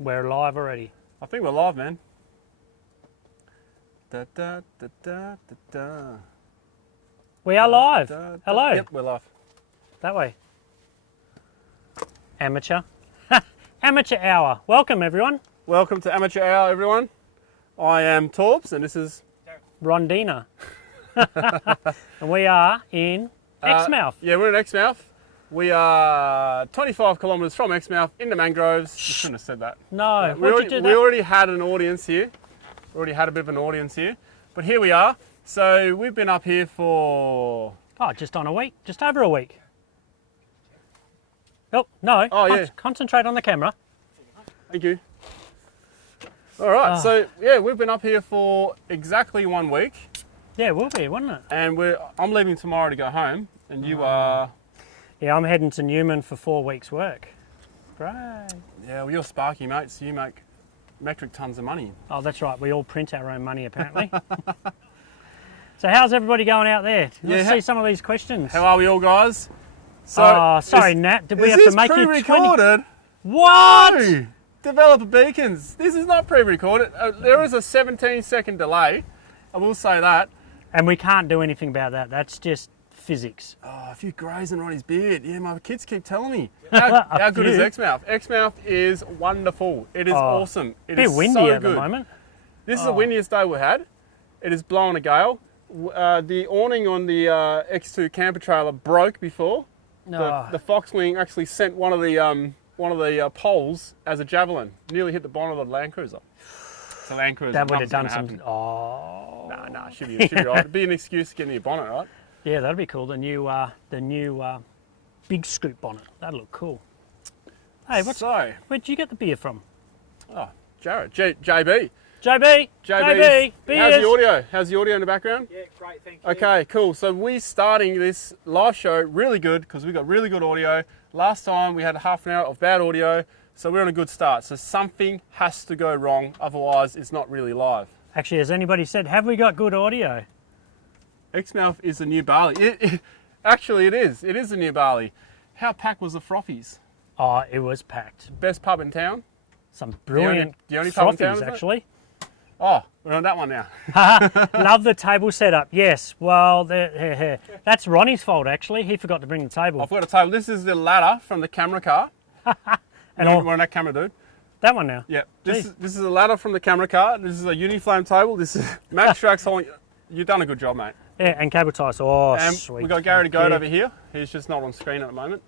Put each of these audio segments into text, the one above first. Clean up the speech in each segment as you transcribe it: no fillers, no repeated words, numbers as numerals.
We're live already. I think we're live, man. Da, da, da, da, da, da. We are live. Da, da. Hello. Yep, we're live. That way. Amateur. Amateur hour. Welcome, everyone. Welcome to Amateur Hour, everyone. I am Torbs, and this is... Rondina. And we are in Exmouth. Yeah, we're in Exmouth. We are 25 kilometres from Exmouth in the Mangroves. You shouldn't have said that. No, we what'd you do we that? already had an audience here. We already had a bit of an audience here. But here we are. So we've been up here for... Oh, just on a week. Just over a week. Oh, no. Oh, yeah. Concentrate on the camera. Thank you. All right, so yeah, we've been up here for exactly 1 week. Yeah, it will be, wouldn't it? And I'm leaving tomorrow to go home, and you are... Yeah, I'm heading to Newman for 4 weeks' work. Great. Yeah, well, you're Sparky, mate, so you make metric tons of money. Oh, that's right. We all print our own money, apparently. So how's everybody going out there? Let's see some of these questions. How are we all, guys? So, sorry, Nat. Did we have to make you 20? pre-recorded? What? No! Developer beacons. This is not pre-recorded. There is a 17-second delay. I will say that. And we can't do anything about that. That's just physics. Oh, a few grazing on his beard. Yeah, my kids keep telling me. How good is Exmouth? Exmouth is wonderful. It is awesome. It is windy so at good. the moment. This is the windiest day we had. It is blowing a gale. The awning on the X2 camper trailer broke before. The Foxwing actually sent one of the poles as a javelin. Nearly hit the bonnet of the Land Cruiser. It's a Land Cruiser. That would have done some... happen. Oh. Nah, should be right. It'd be an excuse to get in your bonnet, right? Yeah, that'd be cool. The new big scoop bonnet. That'd look cool. Hey, where'd you get the beer from? Oh, Jared. JB. JB. JB. Beers. How's the audio in the background? Yeah, great, thank you. Okay, cool. So we're starting this live show really good because we got really good audio. Last time we had half an hour of bad audio, so we're on a good start. So something has to go wrong, otherwise it's not really live. Actually, has anybody said, have we got good audio? Exmouth is the new Bali. Actually, it is. It is the new Bali. How packed was the Frothies? Oh, it was packed. Best pub in town? Some brilliant the only pub in town, frothies, actually. Oh, we're on that one now. Love the table setup. Yes. Well, that's Ronnie's fault, actually. He forgot to bring the table. I've got a table. This is the ladder from the camera car. And we're on that camera, dude. That one now. Yeah. This is a ladder from the camera car. This is a Uniflame table. This is Max Track's holding. You've done a good job, mate. Yeah, and cable ties. Oh, and sweet. We've got Gary the Goat over here. He's just not on screen at the moment.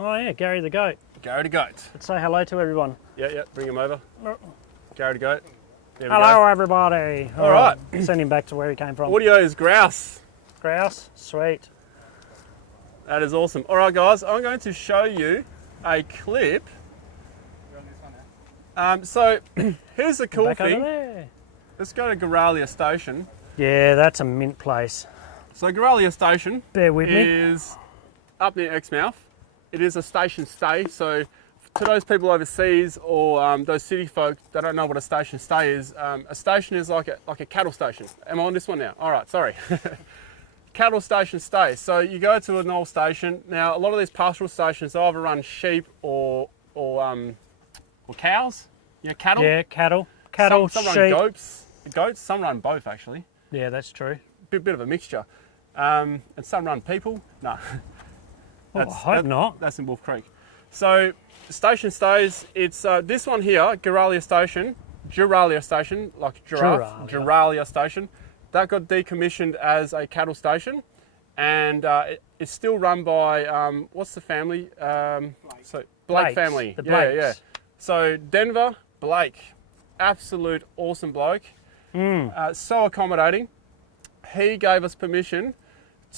Oh, yeah, Gary the Goat. Gary the Goat. Let's say hello to everyone. Yeah, bring him over. Gary the Goat. Hello, everybody. All right. Send him back to where he came from. Audio is grouse. Grouse? Sweet. That is awesome. All right, guys, I'm going to show you a clip. So here's the cool thing. Let's go to Geralia Station. Yeah, that's a mint place. So Geralia Station is up near Exmouth. It is a station stay. So to those people overseas or those city folk that don't know what a station stay is, a station is like a cattle station. Am I on this one now? All right, sorry. Cattle station stay. So you go to an old station. Now a lot of these pastoral stations either run sheep or cows. Yeah, cattle. Yeah, cattle. Cattle, some sheep. run goats. Some run both actually. Yeah, that's true. Bit of a mixture. And some run people. No. I hope not. That's in Wolf Creek. So station stays. It's this one here, Geralia Station, like giraffe. Geralia Station. That got decommissioned as a cattle station, and it's still run by what's the family? Blake family. The Blakes. Yeah. So Denver, Blake, absolute awesome bloke. So accommodating. He gave us permission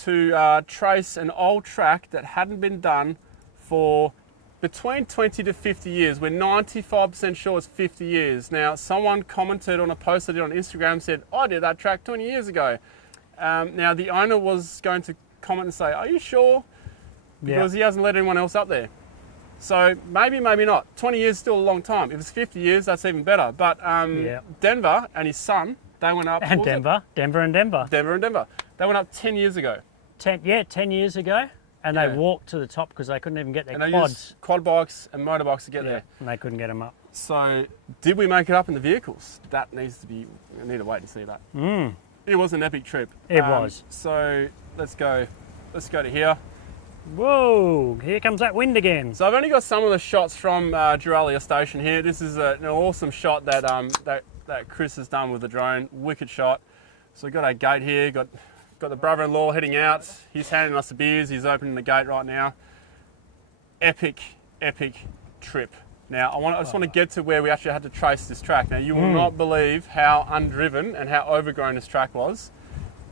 to trace an old track that hadn't been done for between 20 to 50 years. We're 95% sure it's 50 years. Now, someone commented on a post I did on Instagram and said, I did that track 20 years ago. Now, the owner was going to comment and say, are you sure? Because he hasn't let anyone else up there. So maybe, maybe not. 20 years is still a long time. If it's 50 years, that's even better. But Denver and his son, they went up. And Denver. They went up 10 years ago. 10 years ago. And Yeah. they walked to the top because they couldn't even get their And they quads. used quad bikes and motorbikes to get Yeah, there. and they couldn't get them up. So, did we make it up in the vehicles? That needs to be. I need to wait and see that. It was an epic trip. It was. So let's go. Let's go to here. Whoa! Here comes that wind again. So I've only got some of the shots from Geralia Station here. This is an awesome shot that that Chris has done with the drone. Wicked shot. So we've got our gate here. Got the brother-in-law heading out. He's handing us the beers. He's opening the gate right now. Epic trip. Now I just want to get to where we actually had to trace this track. Now you will not believe how undriven and how overgrown this track was.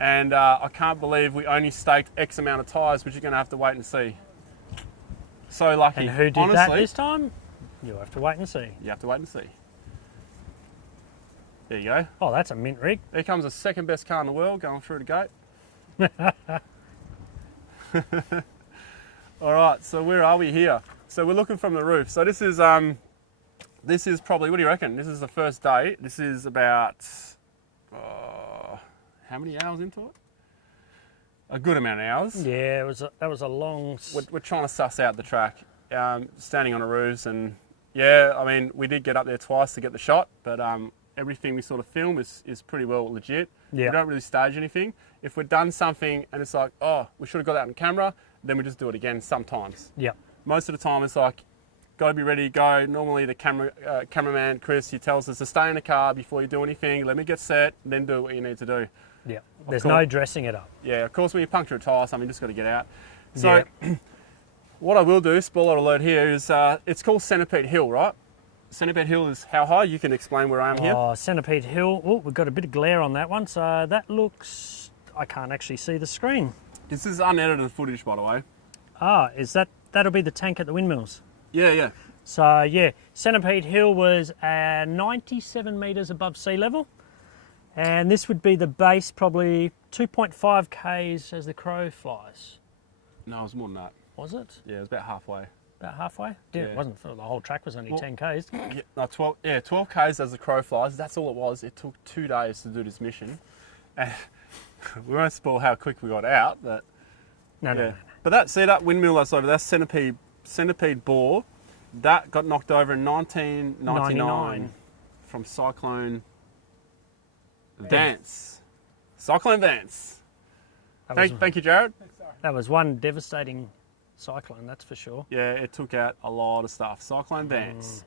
And I can't believe we only staked X amount of tyres, which you're going to have to wait and see. So lucky. And who did that this time? You'll have to wait and see. You have to wait and see. There you go. Oh, that's a mint rig. There comes the second best car in the world going through the gate. All right, so where are we here? So we're looking from the roof. So this is probably, what do you reckon? This is the first day. This is about... how many hours into it? A good amount of hours. Yeah, that was a long... We're trying to suss out the track, standing on the roofs, and yeah, I mean, we did get up there twice to get the shot, but everything we sort of film is pretty well legit. Yeah. We don't really stage anything. If we've done something and it's like, oh, we should have got that on camera, then we just do it again sometimes. Yeah. Most of the time it's like, got to be ready to go. Normally the cameraman, Chris, he tells us to stay in the car before you do anything, let me get set, then do what you need to do. Yeah, there's no dressing it up. Yeah, of course, when you puncture a tyre or something, you just got to get out. So, what I will do, spoiler alert here, is it's called Centipede Hill, right? Centipede Hill is how high? You can explain where I am here. Oh, Centipede Hill. Oh, we've got a bit of glare on that one, so that looks... I can't actually see the screen. This is unedited footage, by the way. Ah, that'll be the tank at the windmills? Yeah. So, yeah, Centipede Hill was 97 metres above sea level. And this would be the base, probably 2.5 k's as the crow flies. No, it was more than that. Was it? Yeah, it was about halfway. About halfway? Yeah, it wasn't. The whole track was only 10 k's. Yeah, no, 12 k's as the crow flies. That's all it was. It took 2 days to do this mission. And we won't spoil how quick we got out, but No. But that windmill that's over, that's centipede bore. That got knocked over in 1999 from Cyclone Vance. Cyclone Vance. Thank you, Jared. That was one devastating cyclone, that's for sure. Yeah, it took out a lot of stuff. Cyclone Vance.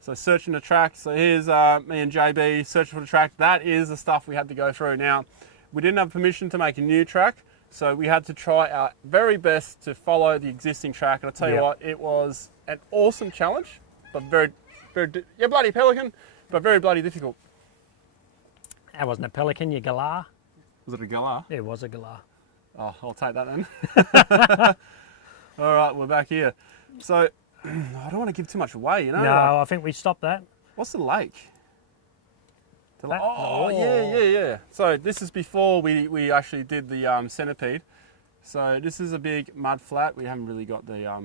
So searching the track. So here's me and JB searching for the track. That is the stuff we had to go through. Now, we didn't have permission to make a new track, so we had to try our very best to follow the existing track. And I'll tell you what, it was an awesome challenge, but very, yeah, bloody pelican, but very bloody difficult. That wasn't a pelican, you galah. Was it a galah? It was a galah. Oh, I'll take that then. All right, we're back here. So, I don't want to give too much away, you know? No, I think we stopped that. What's the lake? Oh, Yeah. So this is before we actually did the centipede. So this is a big mud flat. We haven't really got the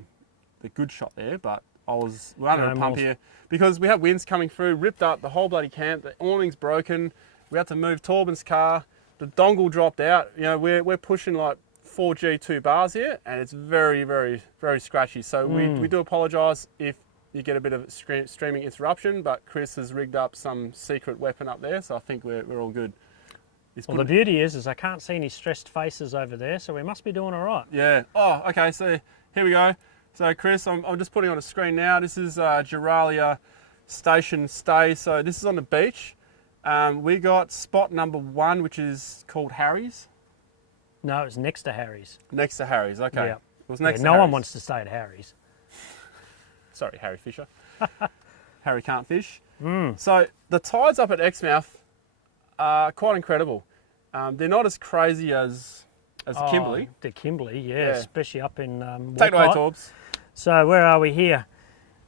good shot there, but we're under a pump here because we had winds coming through, ripped up the whole bloody camp. The awning's broken. We had to move Torbs' car. The dongle dropped out. You know, we're pushing like 4G 2 bars here, and it's very, very, very scratchy. So we do apologise if you get a bit of streaming interruption, but Chris has rigged up some secret weapon up there, so I think we're all good. Well, the beauty is I can't see any stressed faces over there, so we must be doing all right. Yeah. Oh, okay. So here we go. So Chris, I'm just putting on a screen now. This is Geralia Station stay. So this is on the beach. We got spot number 1, which is called Harry's. No, it's next to Harry's. Next to Harry's, okay. Yeah. It was next to no Harry's. one wants to stay at Harry's. Sorry, Harry Fisher. Harry can't fish. So the tides up at Exmouth are quite incredible. They're not as crazy as the Kimberley. The Kimberley, yeah, especially up in Take it away, Walcott. Torbs. So where are we here?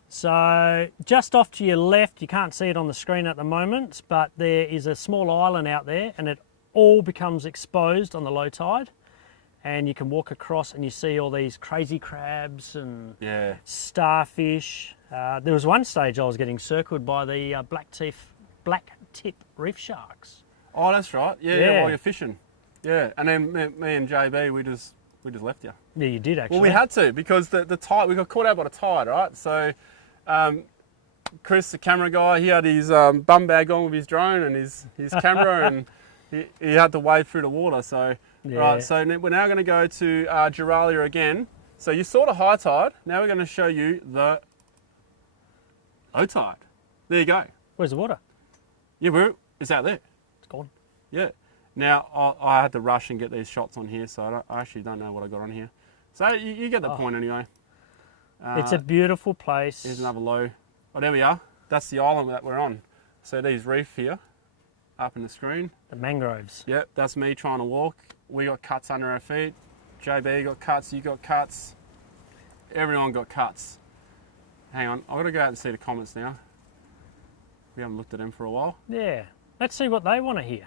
So just off to your left, you can't see it on the screen at the moment, but there is a small island out there and it all becomes exposed on the low tide. And you can walk across and you see all these crazy crabs and starfish. There was one stage I was getting circled by the black tip reef sharks. Oh, that's right. Yeah, while you're fishing. Yeah, and then me and JB, we just left you. Yeah, you did actually. Well, we had to because the tide, we got caught out by the tide, right? So Chris, the camera guy, he had his bum bag on with his drone and his camera, and he had to wade through the water. So, Yeah. right, so we're now going to go to Geralia again. So you saw the high tide. Now we're going to show you the low tide. There you go. Where's the water? Yeah, it's out there. It's gone. Yeah. Now I had to rush and get these shots on here, so I actually don't know what I got on here. So you get the point anyway. It's a beautiful place. Here's another low. Oh, there we are. That's the island that we're on. So these reef here, up in the screen. The mangroves. Yep, that's me trying to walk. We got cuts under our feet. JB got cuts, you got cuts. Everyone got cuts. Hang on, I've got to go out and see the comments now. We haven't looked at them for a while. Yeah. Let's see what they want to hear.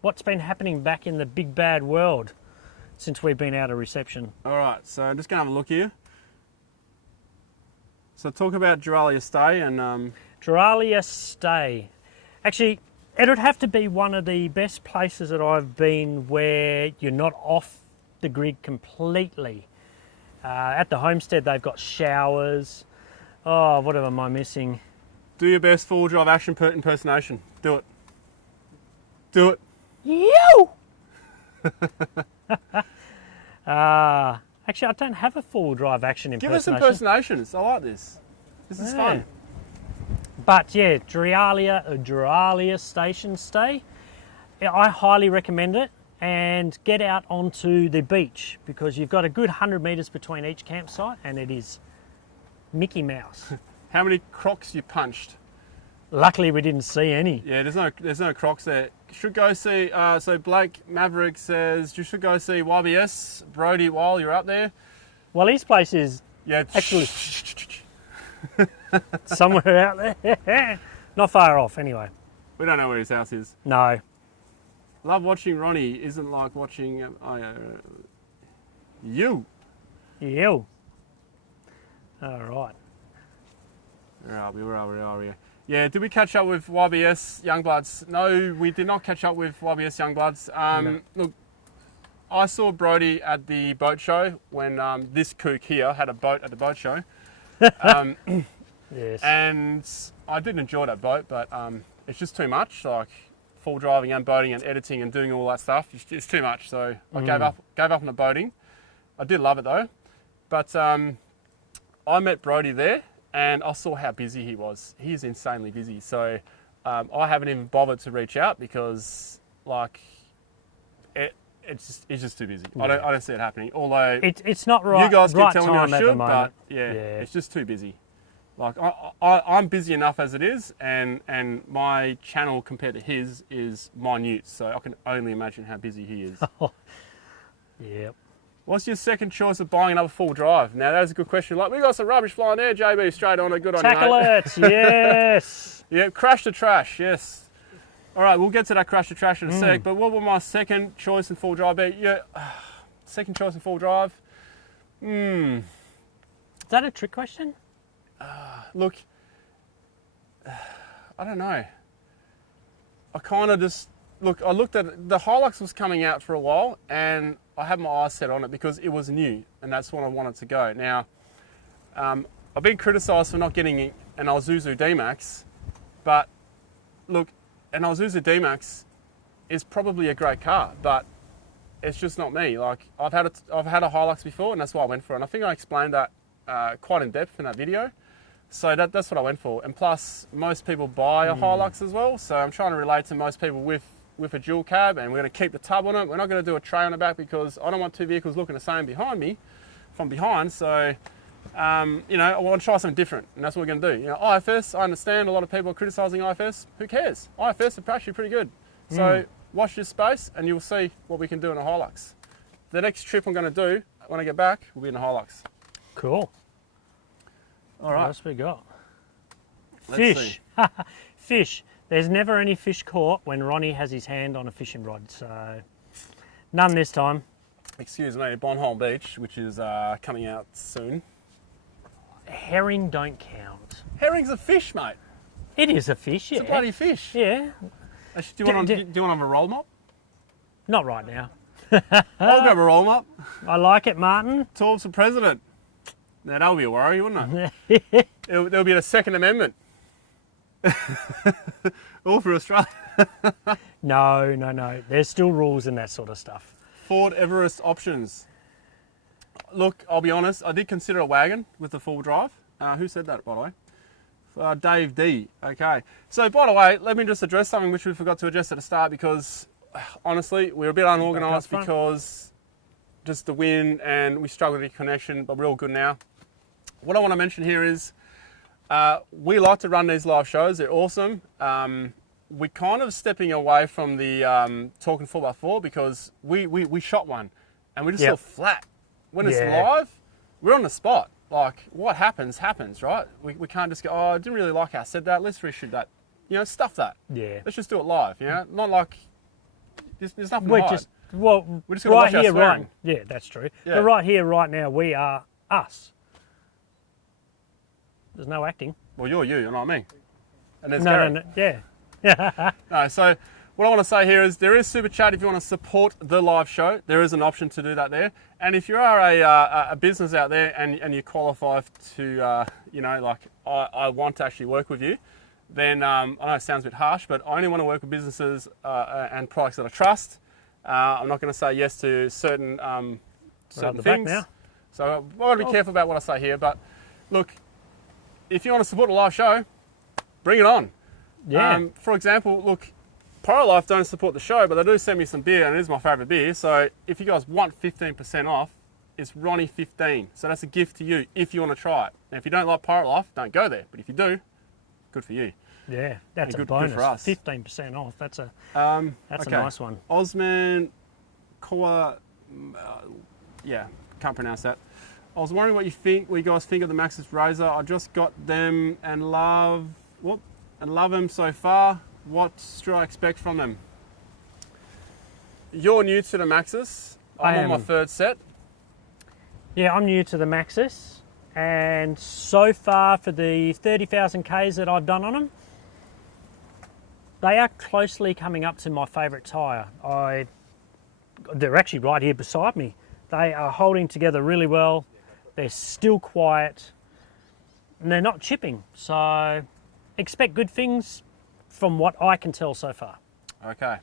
What's been happening back in the big bad world since we've been out of reception? All right, so I'm just going to have a look here. So talk about Darralia Station and... Darralia Station. Actually, it would have to be one of the best places that I've been where you're not off the grid completely. At the homestead, they've got showers. Oh, what am I missing? Do your best full drive action impersonation. Do it. Do it. You! Actually, I don't have a full drive action Give us impersonation. impersonations. I like this. This is fun. But yeah, Geralia Station stay. I highly recommend it, and get out onto the beach because you've got a good 100 metres between each campsite, and it is Mickey Mouse. How many crocs you punched? Luckily, we didn't see any. Yeah, there's no crocs there. Should go see. So Blake Maverick says you should go see YBS Brody while you're up there. Well, his place is actually somewhere out there. Not far off, anyway. We don't know where his house is. No. Love watching Ronnie. Isn't like watching you. You. All right. Where are we? Yeah, did we catch up with YBS Youngbloods? No, we did not catch up with YBS Youngbloods. No. Look, I saw Brody at the boat show when this kook here had a boat at the boat show. Yes. And I did enjoy that boat, but it's just too much. Like full driving and boating and editing and doing all that stuff, it's too much. So I gave up on the boating. I did love it though. But I met Brody there, and I saw how busy he was. He's insanely busy. So I haven't even bothered to reach out because, like, it's just too busy. Yeah. I don't see it happening. Although it's not right. you guys keep right telling me I time at the should, but moment. yeah, Yeah. it's just too busy. Like I'm busy enough as it is, and my channel compared to his is minute. So I can only imagine how busy he is. Yep. What's your second choice of buying another full drive? Now, that's a good question. Like, we got some rubbish flying there, JB, straight on it. Good on you, Tackle mate. it, yes. Yeah, crash the trash, yes. All right, we'll get to that crash the trash in a sec, but what would my second choice in full drive be? Yeah, second choice in full drive? Is that a trick question? Look, I don't know. I kind of just, look, I looked at, the Hilux was coming out for a while, and I had my eyes set on it because it was new, and that's when I wanted to go. Now, I've been criticised for not getting an Isuzu D-Max, but look, an Isuzu D-Max is probably a great car, but it's just not me. Like, I've had a Hilux before, and that's why I went for it. And I think I explained that quite in depth in that video. So that's what I went for. And plus, most people buy a Hilux as well, so I'm trying to relate to most people with a dual cab, and we're going to keep the tub on it. We're not going to do a tray on the back because I don't want two vehicles looking the same behind me, from behind. So, you know, I want to try something different, and that's what we're going to do. You know, IFS, I understand a lot of people are criticising IFS. Who cares? IFS are actually pretty good. So watch this space, and you'll see what we can do in a Hilux. The next trip I'm going to do when I get back will be in a Hilux. Cool. All right. What else we got? Let's Fish. Fish. There's never any fish caught when Ronnie has his hand on a fishing rod, so none this time. Excuse me, Bonholm Beach, which is coming out soon. Herring don't count. Herring's a fish, mate. It is a fish, yeah. It's a bloody fish. Yeah. Do you want to have a roll mop? Not right now. I'll grab a roll 'em up. I like it, Martin. Torbs for president. Now that'll be a worry, wouldn't it? There'll be a Second Amendment. All for Australia. No. There's still rules and that sort of stuff. Ford Everest options. Look, I'll be honest, I did consider a wagon with the full drive. Who said that, by the way? Dave D. Okay. So, by the way, let me just address something which we forgot to address at the start because, honestly, we're a bit unorganised because just the wind and we struggled with the connection, but we're all good now. What I want to mention here is we like to run these live shows. They're awesome. We're kind of stepping away from the talking 4x4 because we shot one and we just feel flat. When it's live, we're on the spot. Like, what happens, right? We can't just go, oh, I didn't really like how I said that. Let's reshoot that. You know, stuff that. Yeah. Let's just do it live, you know? Not like, there's nothing to hide. We're just right here, right. Yeah, that's true. Yeah. But right here, right now, we are us. There's no acting. Well, you're you, not me. And there's no, yeah. No, so what I want to say here is there is Super Chat if you want to support the live show. There is an option to do that there. And if you are a business out there and you qualify to, you know, like I want to actually work with you, then I know it sounds a bit harsh, but I only want to work with businesses and products that I trust. I'm not going to say yes to certain things. Now. So I've got to be careful about what I say here. But look, if you want to support a live show, bring it on. Yeah. For example, look, Pirelli don't support the show, but they do send me some beer, and it is my favourite beer. So if you guys want 15% off, it's Ronnie15. So that's a gift to you if you want to try it. Now, if you don't like Pirelli, don't go there. But if you do, good for you. Yeah, that's a bonus. Good for us. 15% off. That's a a nice one. Osman Koa, yeah, can't pronounce that. I was wondering what you guys think of the Maxis Razor. I just got them and love them so far. What should I expect from them? You're new to the Maxis. I'm on my third set. Yeah, I'm new to the Maxis. And so far for the 30,000 Ks that I've done on them, they are closely coming up to my favourite tyre. They're actually right here beside me. They are holding together really well. They're still quiet. And they're not chipping. So expect good things from what I can tell so far. Okay.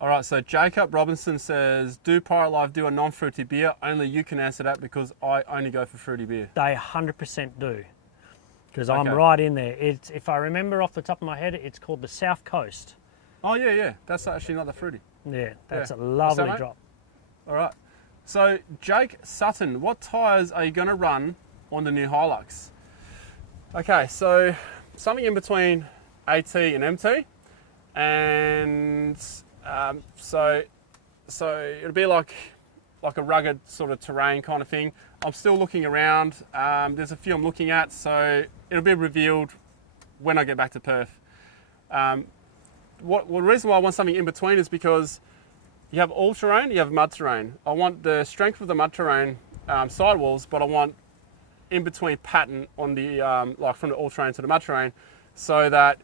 All right, so Jacob Robinson says, do Pirelli do a non-fruity beer? Only you can answer that because I only go for fruity beer. They 100% do. Because I'm right in there. It's, if I remember off the top of my head, it's called the South Coast. Oh, yeah. That's actually not the fruity. Yeah, that's a lovely drop. All right. So, Jake Sutton, what tyres are you going to run on the new Hilux? Okay, so something in between AT and MT. And so it'll be like a rugged sort of terrain kind of thing. I'm still looking around. There's a few I'm looking at, so it'll be revealed when I get back to Perth. The reason why I want something in between is because you have all terrain, you have mud terrain. I want the strength of the mud terrain sidewalls, but I want in between pattern on the like from the all terrain to the mud terrain, so that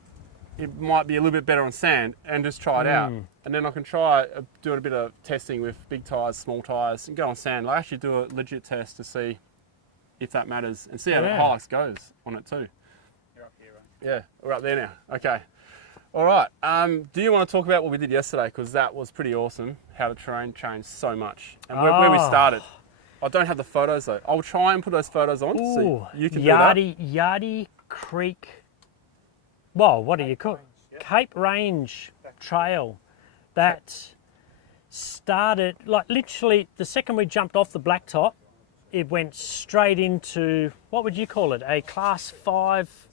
it might be a little bit better on sand, and just try it out. And then I can try doing a bit of testing with big tyres, small tyres, and go on sand. I actually do a legit test to see if that matters, and see how the Hilux goes on it too. You're up here, right? Yeah, we're up there now. Okay. All right. Do you want to talk about what we did yesterday? Because that was pretty awesome, how the terrain changed so much. And where we started. I don't have the photos though. I'll try and put those photos on so you can do that. Yardie Creek. Well, what do you call it? Cape Range Trail. That started, like literally the second we jumped off the blacktop, it went straight into, what would you call it? A class 5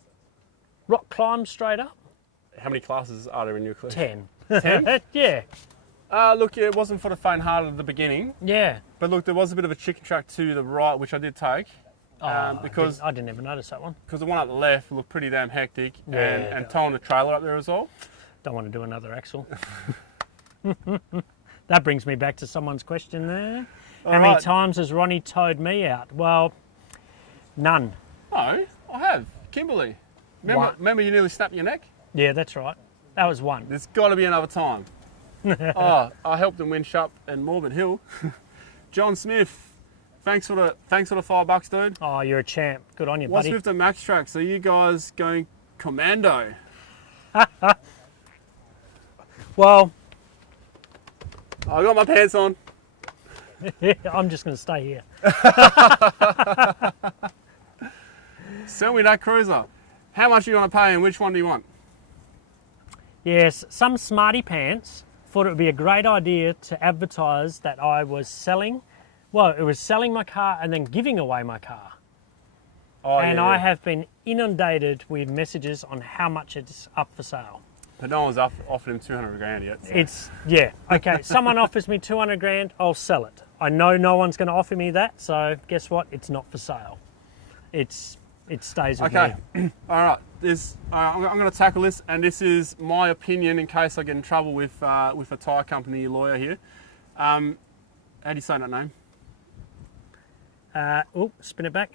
rock climb straight up? How many classes are there in your class? 10. 10? Yeah. Look, it wasn't for the faint-hearted at the beginning. Yeah. But look, there was a bit of a chicken track to the right, which I did take. Because I didn't even notice that one. Because the one up the left looked pretty damn hectic, and towing the trailer up there as well. Don't want to do another axle. That brings me back to someone's question there. How many times has Ronnie towed me out? Well, none. No, I have. Kimberly. Remember you nearly snapped your neck? Yeah, that's right. That was one. There's got to be another time. Oh, I helped him win Shup and Morbid Hill. John Smith, thanks for the $5, dude. Oh, you're a champ. Good on you, What's buddy. with the Max Tracks? Are you guys going commando? Well, I got my pants on. I'm just going to stay here. Sell me that cruiser. How much are you going to pay and which one do you want? Yes, some smarty pants thought it would be a great idea to advertise that I was selling. Well, it was selling my car and then giving away my car. Oh, And yeah, I yeah. have been inundated with messages on how much it's up for sale. But no one's offered him 200 grand yet. So. It's, yeah, okay, someone offers me 200 grand, I'll sell it. I know no one's going to offer me that, so guess what? It's not for sale. It stays with Okay, me. all right. I'm going to tackle this, and this is my opinion in case I get in trouble with a tyre company lawyer here. How do you say that name? Spin it back.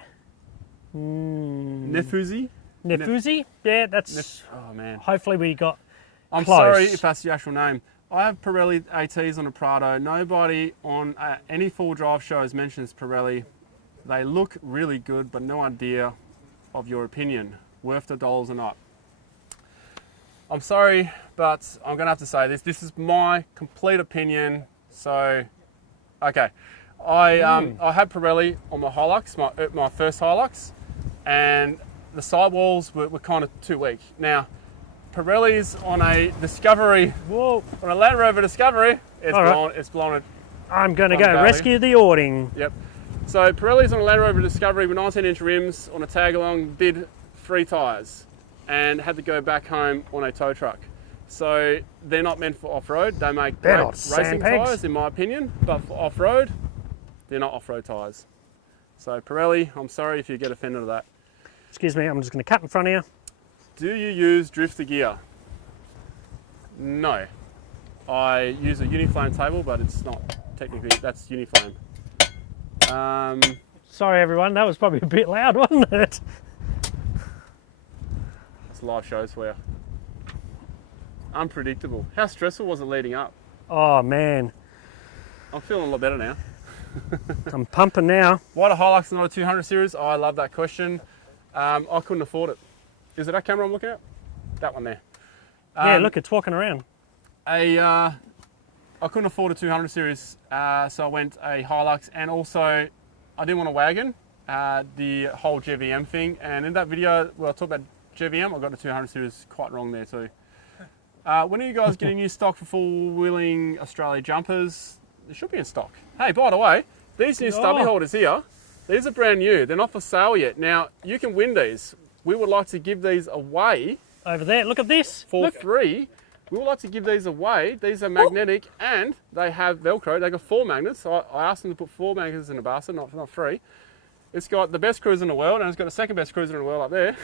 Nefuzi? Nefuzi? Yeah, that's... Oh, man. Hopefully we got I'm close. sorry if that's the actual name. I have Pirelli ATs on a Prado. Nobody on any full drive shows mentions Pirelli. They look really good, but no idea of your opinion. Worth the dollars or not. I'm sorry, but I'm going to have to say this. This is my complete opinion. So, okay. I had Pirelli on my Hilux, my first Hilux, and the sidewalls were kind of too weak. Now, Pirelli's on a Discovery, Whoa. on a Land Rover Discovery, it's blown it. I'm going to go Valley. rescue the awning. Yep. So Pirelli's on a Land Rover Discovery with 19-inch rims on a tag along, did 3 tyres, and had to go back home on a tow truck. So they're not meant for off-road. They make They're great not racing sandbags. tyres, in my opinion, but for off-road, they're not off-road tyres. So Pirelli, I'm sorry if you get offended at that. Excuse me, I'm just going to cut in front of you. Do you use drifter gear? No. I use a Uniflame table, but it's not technically, that's Uniflame. Sorry everyone, that was probably a bit loud, wasn't it? It's live shows for you. Unpredictable. How stressful was it leading up? Oh man, I'm feeling a lot better now. I'm pumping now. Why the Hilux not a 200 series? Oh, I love that question. I couldn't afford it. Is it that camera I'm looking at? That one there. Yeah, look, it's walking around. I couldn't afford a 200 series, so I went a Hilux, and also I didn't want a wagon, the whole JVM thing. And in that video where I talk about JVM, I got the 200 series quite wrong there too. When are you guys getting new stock for full-wheeling Australia jumpers? They should be in stock. Hey, by the way, these new stubby holders here, these are brand new. They're not for sale yet. Now, you can win these. We would like to give these away Over there, look at this. for Look. free. We would like to give these away. These are magnetic and they have Velcro. They got 4 magnets. So I asked them to put 4 magnets in a basket, not 3. It's got the best cruiser in the world, and it's got the second best cruiser in the world up there.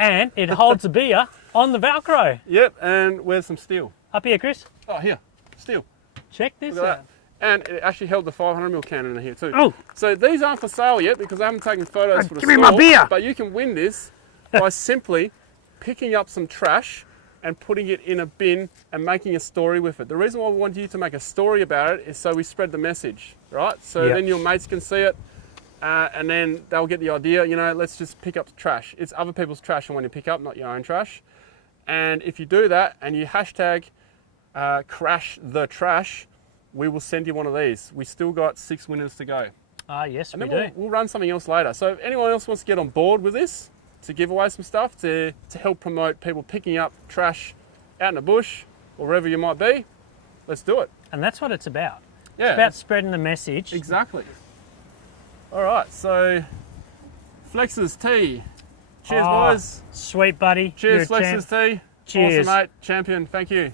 And it holds a beer on the Velcro. Yep, and where's some steel? Up here, Chris. Oh, here, steel. Check this Look at out. that. And it actually held the 500ml can in here too. Oh. So these aren't for sale yet because I haven't taken photos for the give me my store, beer. But you can win this by simply picking up some trash and putting it in a bin and making a story with it. The reason why we want you to make a story about it is so we spread the message, right? So Yep. then your mates can see it and then they'll get the idea, you know, let's just pick up the trash. It's other people's trash and when you pick up, not your own trash. And if you do that and you hashtag crash the trash, we will send you one of these. We still got 6 winners to go. Yes, And we then do. we'll run something else later. So if anyone else wants to get on board with this, to give away some stuff, to help promote people picking up trash out in the bush or wherever you might be, let's do it. And that's what it's about. Yeah, It's about spreading the message. exactly. All right, so Flex's Tea. Cheers, Oh, boys. Sweet buddy. Cheers, You're a Flex's champ. Tea. Cheers. Awesome, mate. Champion, thank you.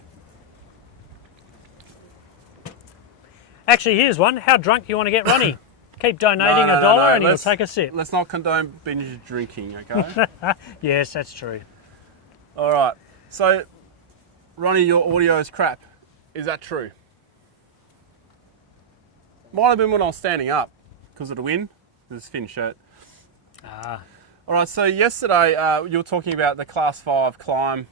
Actually, here's one. How drunk do you want to get Ronnie? Keep donating No, $1 and he'll let's- take a sip. Let's not condone binge drinking, okay? Yes, that's true. All right. So, Ronnie, your audio is crap. Is that true? Might have been when I was standing up because of the wind. This thin shirt. Ah, All right. So yesterday you were talking about the Class 5 climb.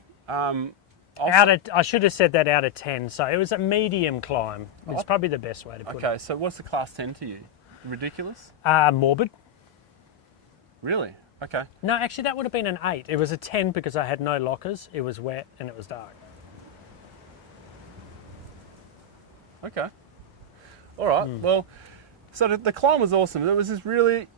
I should have said that out of 10. So it was a medium climb. It's probably the best way to put it. Okay, so what's the class 10 to you? Ridiculous? Morbid. Really? Okay. No, actually that would have been an 8. It was a 10 because I had no lockers. It was wet and it was dark. Okay. All right. Well, so the climb was awesome. It was just really,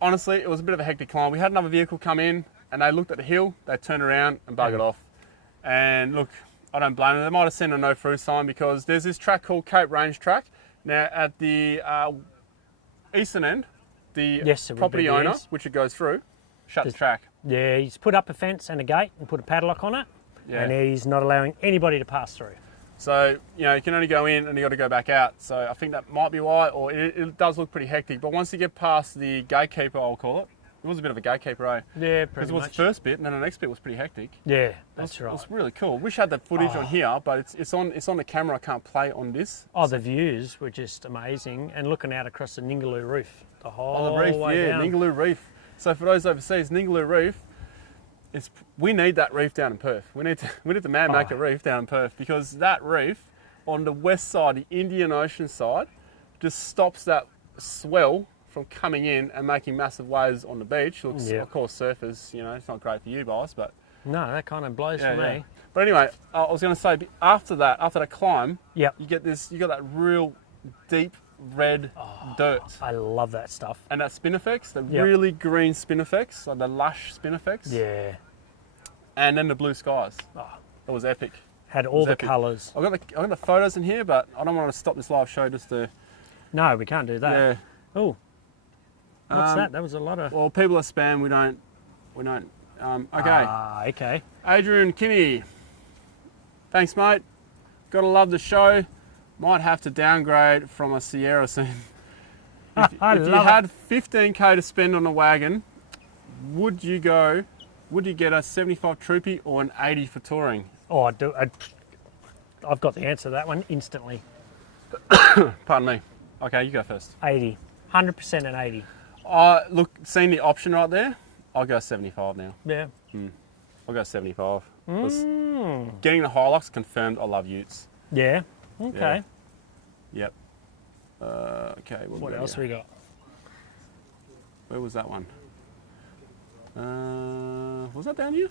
honestly, it was a bit of a hectic climb. We had another vehicle come in and they looked at the hill, they turned around and buggered off. And look, I don't blame them. They might have seen a no through sign because there's this track called Cape Range Track. Now at the eastern end, the property owner, which it goes through, shut the track. Yeah, he's put up a fence and a gate and put a padlock on it, and he's not allowing anybody to pass through. So, you know, you can only go in and you got to go back out. So I think that might be why, or it does look pretty hectic. But once you get past the gatekeeper, I'll call it, it was a bit of a gatekeeper, eh? Yeah, pretty much. Because it was the first bit, and then the next bit was pretty hectic. Yeah, that's right. It was really cool. Wish I had that footage on here, but it's on the camera. I can't play on this. Oh, the views were just amazing, and looking out across the Ningaloo Reef the whole reef, way down. Ningaloo Reef. So for those overseas, Ningaloo Reef, we need that reef down in Perth. We need to make a reef down in Perth because that reef on the west side, the Indian Ocean side, just stops that swell from coming in and making massive waves on the beach. Looks, of course, surfers, you know, it's not great for you guys, but no, that kind of blows for me. But anyway, I was going to say after that climb, you got that real deep red dirt. I love that stuff. And that spin effects, the really green spin effects, like the lush spin effects. Yeah. And then the blue skies. Oh, that was epic. Had all the colours. I've got the photos in here, but I don't want to stop this live show just to. No, we can't do that. Yeah. Oh. What's that? That was a lot of. Well, people are spam. We don't. Okay. Okay. Adrian Kinney. Thanks, mate. Gotta love the show. Might have to downgrade from a Sierra soon. If you had 15k to spend on a wagon, would you get a 75 Troopy or an 80 for touring? Oh, I've got the answer to that one instantly. Pardon me. Okay, you go first. 80. 100% an 80. Look, seeing the option right there, I'll go 75 now. Yeah. I'll go 75. Getting the Hilux confirmed I love utes. Yeah. Okay. Yeah. Yep. Okay. What else we got? Where was that one? Was that down here?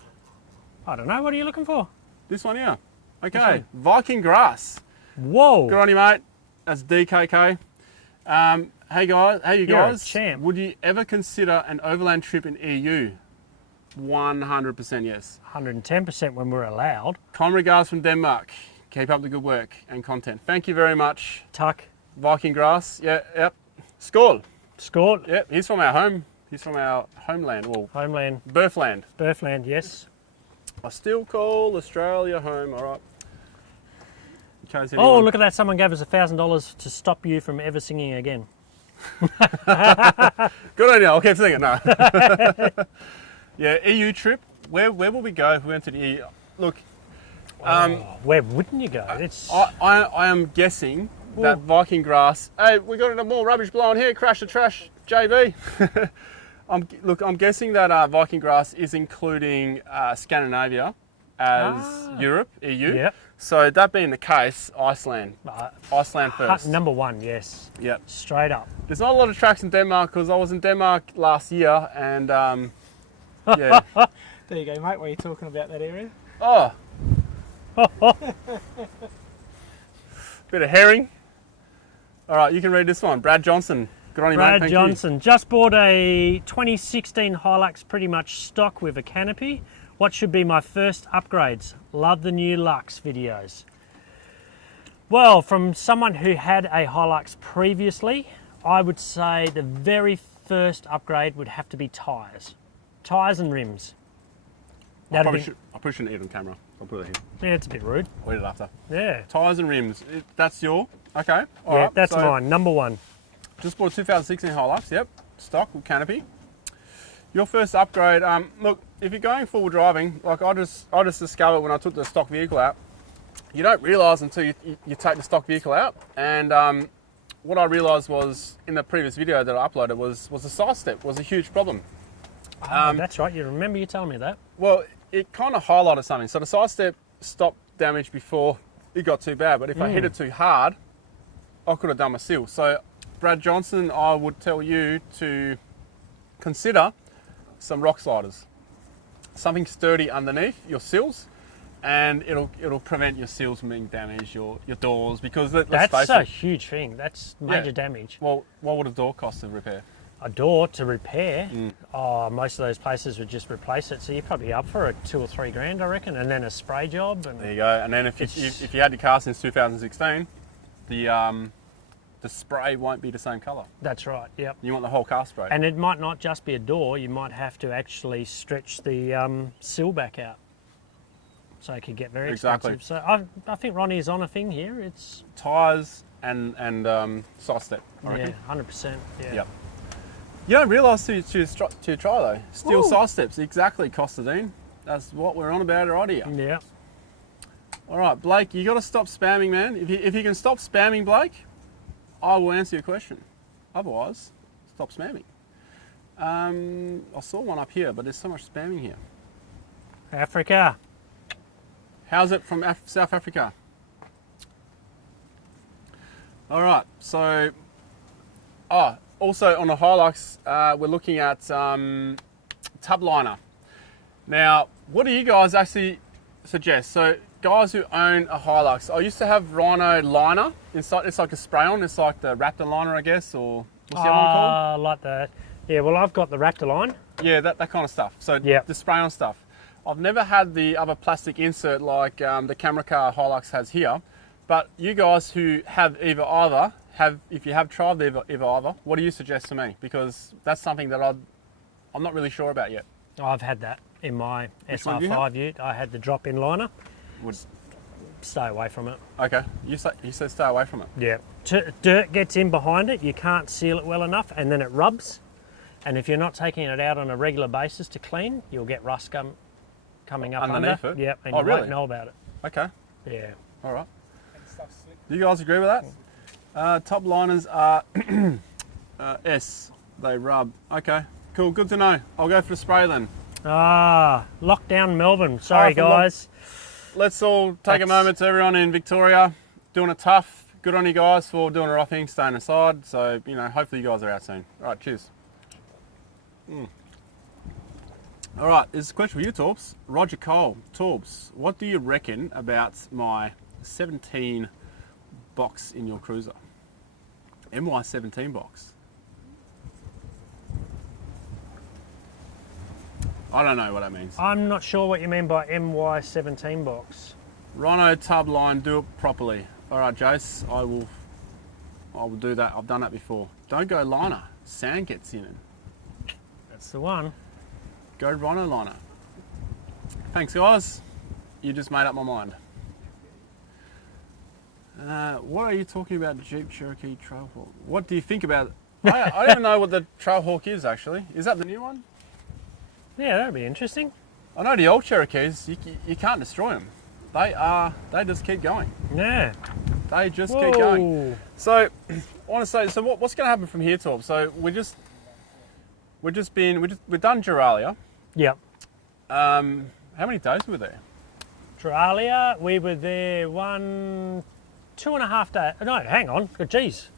I don't know. What are you looking for? This one here. Okay. Viking Grass. Whoa. Good on you, mate. That's DKK. Hey guys. Hey you You're guys. a champ. Would you ever consider an overland trip in EU? 100% yes. 110% when we're allowed. Kind regards from Denmark. Keep up the good work and content. Thank you very much. Tuck. Viking Grass. Yeah. Yep. Skål. Skål. Yep. He's from our home. He's from our homeland. Well, Homeland. birthland. Birthland, yes. I still call Australia home. All right. Oh, look at that. Someone gave us $1,000 to stop you from ever singing again. Good on you. I'll keep singing. No. Yeah, EU trip. Where will we go if we went to the EU? Look. Where wouldn't you go? It's... I am guessing that Viking Grass. Hey, we got more rubbish blowing here. Crash the trash, JB. I'm guessing that Viking Grass is including Scandinavia as Europe, EU. Yep. So that being the case, Iceland. Iceland first. Number one, yes. Yep. Straight up. There's not a lot of tracks in Denmark because I was in Denmark last year and yeah. There you go, mate. What are you talking about that area? Oh. Bit of herring. All right, you can read this one. Brad Johnson. Good on you, mate. Brad Thank Johnson. Just bought a 2016 Hilux, pretty much stock with a canopy. What should be my first upgrades? Love the new Lux videos. Well, from someone who had a Hilux previously, I would say the very first upgrade would have to be tyres. Tyres and rims. I probably shouldn't eat on camera. I'll put it here. Yeah, it's a bit rude. I'll eat it after. Yeah. Tyres and rims. That's your... Okay. All yeah, right. that's mine. Number one. Just bought a 2016 Hilux. Yep. Stock with canopy. Your first upgrade. Look, if you're going forward driving, like I just discovered when I took the stock vehicle out, you don't realise until you take the stock vehicle out. And what I realised was in the previous video that I uploaded was the side step was a huge problem. That's right. You remember you telling me that. Well, it kind of highlighted something. So the side step stopped damage before it got too bad, but if I hit it too hard, I could have done my seal. So Brad Johnson, I would tell you to consider some rock sliders. Something sturdy underneath your sills, and it'll prevent your seals from being damaged, your doors, because let's That's face a it. huge thing. That's major damage. Well, what would a door cost to repair? A door to repair, most of those places would just replace it. So you're probably up for a $2 or $3 grand, I reckon, and then a spray job. And There you go. And then if you had your car since 2016, the spray won't be the same colour. that's right. Yep. You want the whole car sprayed. And it might not just be a door. You might have to actually stretch the sill back out, so it could get very Exactly. expensive. So I think Ronnie is on a thing here. It's Tyres and side step, I reckon. 100%. Yeah. Yep. You don't realise to try though. Steel Ooh. side steps, exactly, Costadine. That's what we're on about right here. Yeah. All right, Blake, you got to stop spamming, man. If you can stop spamming, Blake, I will answer your question. Otherwise, stop spamming. I saw one up here, but there's so much spamming here. Africa. How's it from South Africa? All right, so, also on the Hilux, we're looking at tub liner. Now, what do you guys actually suggest? So, guys who own a Hilux, I used to have Rhino liner inside. It's like a spray-on. It's like the Raptor liner, I guess, or what's the other one called? Like that. Yeah, well, I've got the Raptor line. Yeah, that kind of stuff. So Yep. the spray-on stuff. I've never had the other plastic insert like the camera car Hilux has here. But you guys who have if you have tried the either, what do you suggest to me? Because that's something that I'm not really sure about yet. I've had that in my Which one do you have? SR5 Ute. I had the drop-in liner. Would- Stay away from it. Okay, you said stay away from it. Yeah. Dirt gets in behind it, you can't seal it well enough, and then it rubs. And if you're not taking it out on a regular basis to clean, you'll get rust coming up Underneath under. it? Yep, and Oh, you really? won't know about it. Okay, Yeah. all right. And stuff slick. Do you guys agree with that? Top liners are S. They rub. Okay, cool. Good to know. I'll go for the spray then. Lockdown Melbourne. Sorry, for lock- guys. Let's all take a That's- moment to everyone in Victoria doing it tough. Good on you guys for doing the right thing, staying inside. So, hopefully you guys are out soon. All right, cheers. All right, this is a question for you, Torbs. Roger Cole, Torbs, what do you reckon about my 17 box in your cruiser? MY17 box. I don't know what that means. I'm not sure what you mean by MY17 box. Rhino tub line, do it properly. All right, Jace, I will do that. I've done that before. Don't go liner. Sand gets in it. That's the one. Go Rhino liner. Thanks, guys. You just made up my mind. What are you talking about, Jeep Cherokee Trailhawk? What do you think about it? I don't even know what the Trailhawk is, actually. Is that the new one? Yeah, that'd be interesting. I know the old Cherokees, you can't destroy them. They just keep going. Yeah. They just keep going. So, I want to say, so what's going to happen from here, Torb? So we've done Geralia. Yep. How many days were we there? Darralia, we were there 2.5 days. No, hang on. Oh, geez.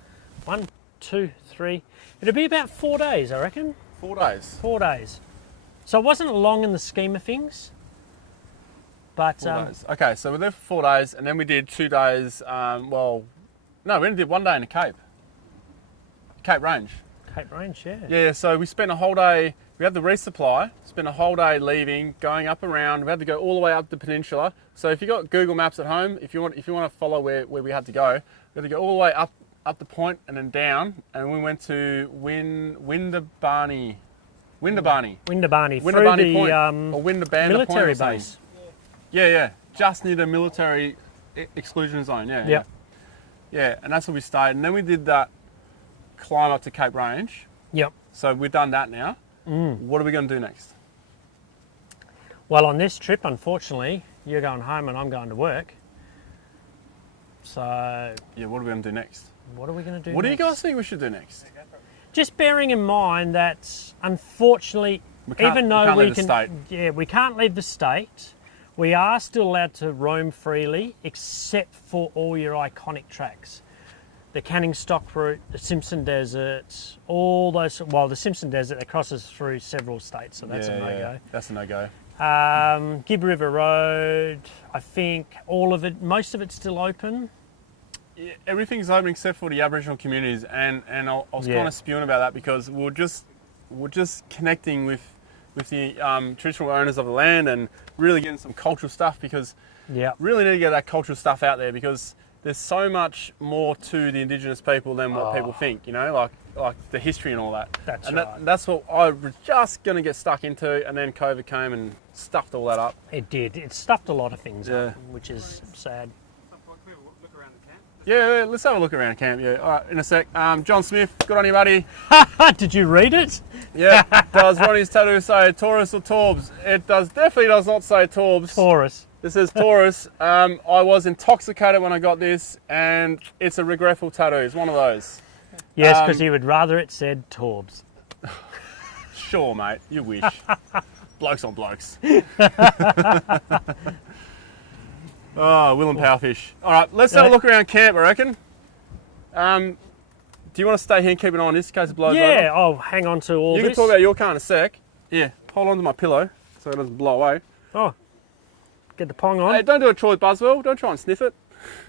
1, 2, 3. It'd be about 4 days, I reckon. 4 days. 4 days. So it wasn't long in the scheme of things. But 4 days. Okay, so we were there for 4 days, and then we did 2 days. We only did 1 day in the Cape Range. Cape Range, yeah. Yeah, so we spent a whole day. We had the resupply. Spent a whole day leaving, going up around. We had to go all the way up the peninsula. So if you got Google Maps at home, if you want to follow where we had to go, we had to go all the way up the point and then down, and we went to Windabarney. Windabarney. Windabarney Through Point, the or Windabanda military Point or something. base. Yeah, just near the military exclusion zone. Yep. Yeah, and that's where we stayed. And then we did that climb up to Cape Range. Yep. So we've done that now. What are we going to do next? Well, on this trip, unfortunately, you're going home and I'm going to work. So Yeah, what are we going to do next? what are we going to do What do you next? guys think we should do next? Just bearing in mind that, unfortunately, even though can't we leave the can, state. yeah, we can't leave the state. We are still allowed to roam freely, except for all your iconic tracks. The Canning Stock Route, the Simpson Desert, all those. Well, the Simpson Desert, it crosses through several states, so that's a no-go. Yeah, that's a no-go. Gibb River Road, I think all of it, most of it's still open. Yeah, everything's open except for the Aboriginal communities, and I was Yeah. kind of spewing about that because we're just connecting with the traditional owners of the land and really getting some cultural stuff, because Yeah. really need to get that cultural stuff out there, because there's so much more to the Indigenous people than what people think, you know, like the history and all that. That's and right. That's what I was just going to get stuck into, and then COVID came and stuffed all that up. It did. It stuffed a lot of things Yeah. up, which is sad. Yeah, let's have a look around camp. Yeah, all right, in a sec. John Smith, good on you, buddy. Did you read it? Yeah, does Ronnie's tattoo say Taurus or Torbs? It definitely does not say Torbs. Taurus. This says Taurus. I was intoxicated when I got this, and it's a regretful tattoo. It's one of those. Yes, because he would rather it said Torbs. Sure, mate, you wish. Blokes on blokes. Oh, Will and Powerfish. All right, let's have a look around camp, I reckon. Do you want to stay here and keep an eye on this in case it blows over? Yeah, I'll hang on to all You this. can talk about your car in a sec. Yeah, hold on to my pillow so it doesn't blow away. Oh, get the pong on. Hey, don't do a Troy Buzzwell. Don't try and sniff it.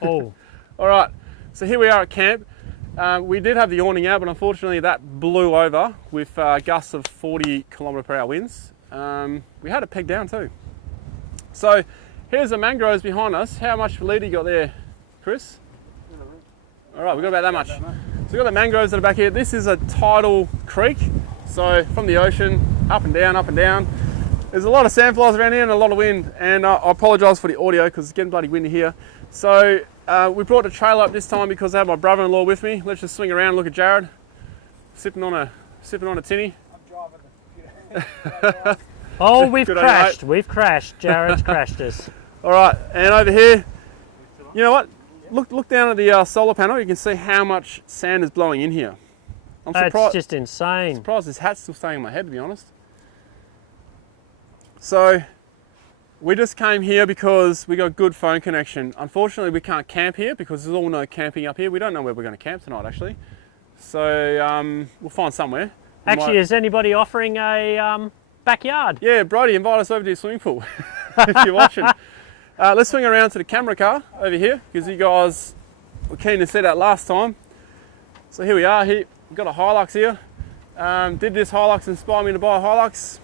Oh, All right, so here we are at camp. We did have the awning out, but unfortunately that blew over with gusts of 40km/h winds. We had it pegged down too. So here's the mangroves behind us. How much lead you got there, Chris? All right, we've got about that much. So we've got the mangroves that are back here. This is a tidal creek. So from the ocean, up and down, up and down. There's a lot of sandflies around here and a lot of wind. And I apologise for the audio because it's getting bloody windy here. So we brought the trailer up this time because I have my brother-in-law with me. Let's just swing around and look at Jared, sipping on a tinny. I'm driving. oh, we've Good on you, crashed. We've crashed. Jared's crashed us. All right, and over here, you know what? Look down at the solar panel. You can see how much sand is blowing in here. I'm That's surprised. just insane. Surprised this hat's still staying in my head, to be honest. So we just came here because we got good phone connection. Unfortunately, we can't camp here because there's all no camping up here. We don't know where we're going to camp tonight, actually. So we'll find somewhere. Actually, is anybody offering a backyard? Yeah, Brody, invite us over to your swimming pool if you're watching. Let's swing around to the camera car over here because you guys were keen to see that last time. So here we are. Here we've got a Hilux here. Did this Hilux inspire me to buy a Hilux?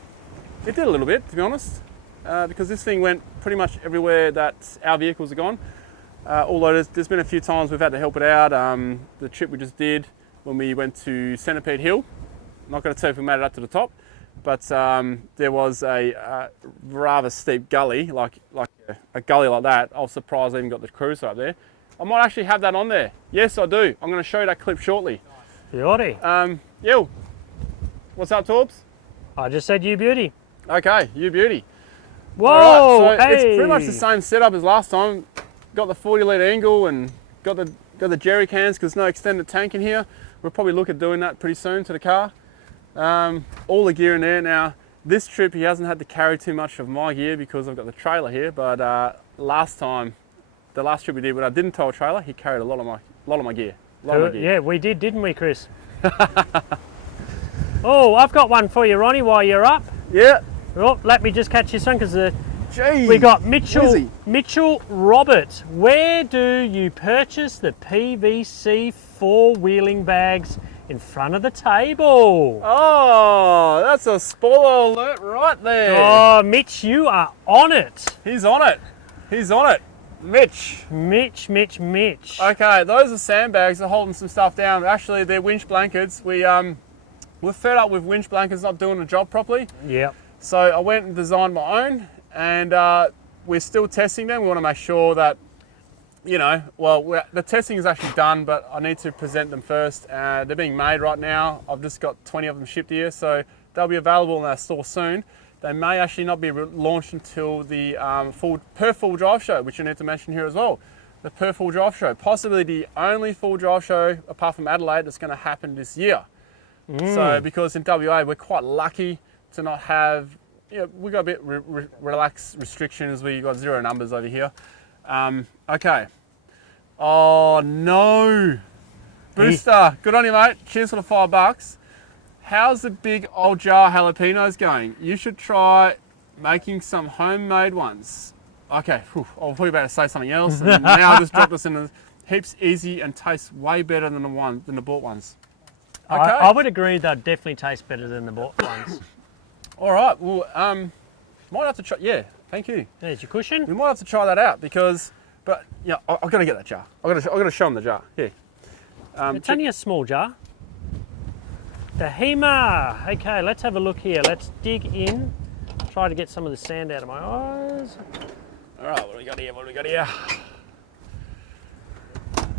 It did a little bit, to be honest, because this thing went pretty much everywhere that our vehicles have gone. Although there's been a few times we've had to help it out. The trip we just did when we went to Centipede Hill. I'm not going to tell you if we made it up to the top, but there was a rather steep gully, like a gully like that. I was surprised I even got the cruiser up there. I might actually have that on there. Yes, I do. I'm going to show you that clip shortly. Beauty. Yo, what's up, Torbs? I just said you beauty. Okay, you beauty. Whoa, All right, so hey. it's pretty much the same setup as last time. Got the 40-litre angle and got the jerry cans because no extended tank in here. We'll probably look at doing that pretty soon to the car. All the gear in there. Now, this trip he hasn't had to carry too much of my gear because I've got the trailer here, but the last trip we did when I didn't tow a trailer, he carried a lot of my gear. Yeah, we did, didn't we, Chris? Oh, I've got one for you, Ronnie, while you're up. Yeah. Oh, let me just catch this one because Jeez. we got Wizzy. Mitchell Robert. Where do you purchase the PVC four-wheeling bags in front of the table? Oh, that's a spoiler alert right there. Oh, Mitch, you are on it. He's on it. He's on it. Mitch. Mitch. Okay, those are sandbags. They're holding some stuff down. Actually, they're winch blankets. We're fed up with winch blankets not doing the job properly. Yep. So I went and designed my own, and we're still testing them. We want to make sure that, the testing is actually done, but I need to present them first. They're being made right now. I've just got 20 of them shipped here, so they'll be available in our store soon. They may actually not be launched until the Per Full Drive Show, which I need to mention here as well. The Per Full Drive Show, possibly the only full drive show apart from Adelaide that's going to happen this year. So because in WA we're quite lucky to not have, we got a bit relaxed restrictions where you got 0 numbers over here. Okay. Oh no, Booster, good on you, mate. Cheers for the $5. How's the big old jar jalapenos going? You should try making some homemade ones. Okay, I was probably about to say something else, and now I just dropped this in. The heaps easy and tastes way better than the bought ones. Okay. I would agree they'd definitely taste better than the bought ones. All right, well, might have to try. Yeah, thank you. There's your cushion. We might have to try that out but I've got to get that jar. I've got to show them the jar. Here. It's only a small jar. The HEMA. Okay, let's have a look here. Let's dig in. Try to get some of the sand out of my eyes. All right, what do we got here? What do we got here?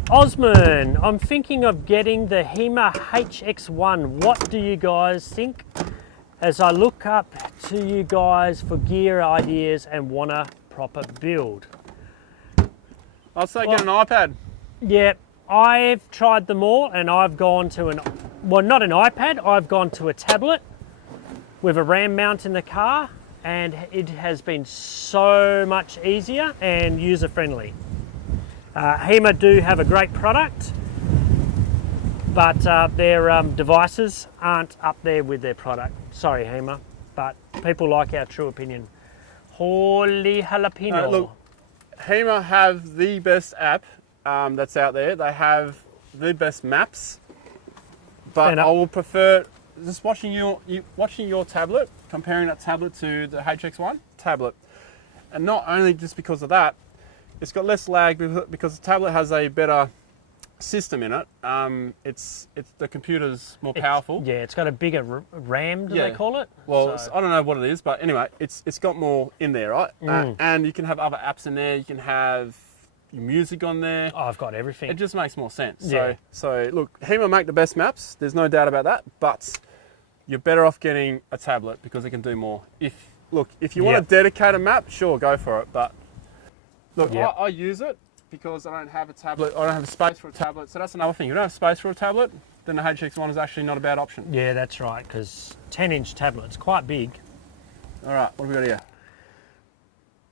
Osman, I'm thinking of getting the HEMA HX1. What do you guys think? As I look up to you guys for gear ideas and want a proper build. I'd say get an iPad. Yeah, I've tried them all and I've gone to not an iPad, I've gone to a tablet with a RAM mount in the car, and it has been so much easier and user friendly. HEMA do have a great product, but their devices aren't up there with their product. Sorry, HEMA, but people like our true opinion. Holy jalapeno. Look, HEMA have the best app that's out there. They have the best maps, but I will prefer just watching your tablet, comparing that tablet to the HX1 tablet, and not only just because of that, it's got less lag because the tablet has a better system in it. It's the computer's more powerful. Yeah, it's got a bigger RAM, do they call it? Well, I don't know what it is, but anyway, it's got more in there, right? And you can have other apps in there. You can have your music on there. Oh, I've got everything. It just makes more sense. Yeah. So look, HEMA make the best maps. There's no doubt about that. But you're better off getting a tablet because it can do more. If you want a dedicated map, sure, go for it. But look, I use it because I don't have a tablet. I don't have space for a tablet. So that's another thing. You don't have space for a tablet, then the HX1 is actually not a bad option. Yeah, that's right, because 10-inch tablet's quite big. All right, what have we got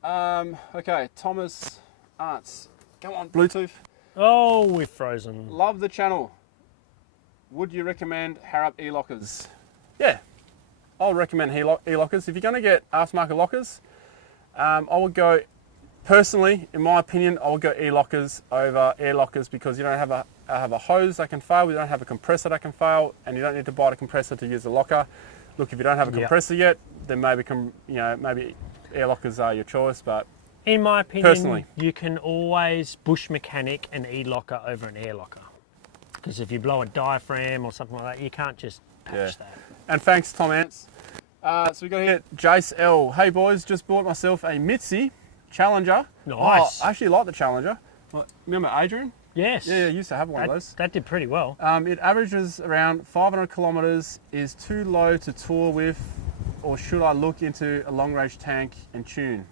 here? Okay, Thomas Arts. Come on, Bluetooth. Oh, we're frozen. Love the channel. Would you recommend Harrop e-lockers? Yeah, I'll recommend e-lockers. If you're going to get aftermarket lockers, I would go, personally, in my opinion, I would go e-lockers over air lockers because you don't have a hose that can fail, you don't have a compressor that can fail, and you don't need to buy a compressor to use a locker. Look, if you don't have a compressor yet, then maybe air lockers are your choice, but in my opinion, personally, you can always bush mechanic an e-locker over an air locker. Because if you blow a diaphragm or something like that, you can't just patch that. And thanks, Tom Ants. So we got here Jace L. Hey boys, just bought myself a Mitzi Challenger. Nice. Oh, I actually like the Challenger. Remember Adrian? Yes. Yeah, I used to have one of those. That did pretty well. It averages around 500 kilometres, is too low to tour with, or should I look into a long range tank and tune?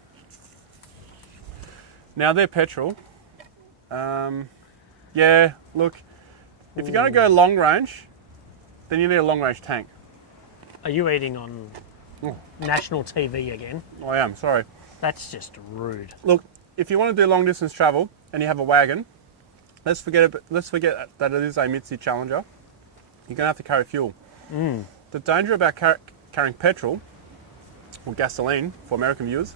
Now they're petrol. Yeah, look, if you're going to go long range, then you need a long range tank. Are you eating on national TV again? I am, sorry. That's just rude. Look, if you want to do long distance travel and you have a wagon, let's forget that it is a Mitzi Challenger. You're going to have to carry fuel. The danger about carrying petrol or gasoline for American viewers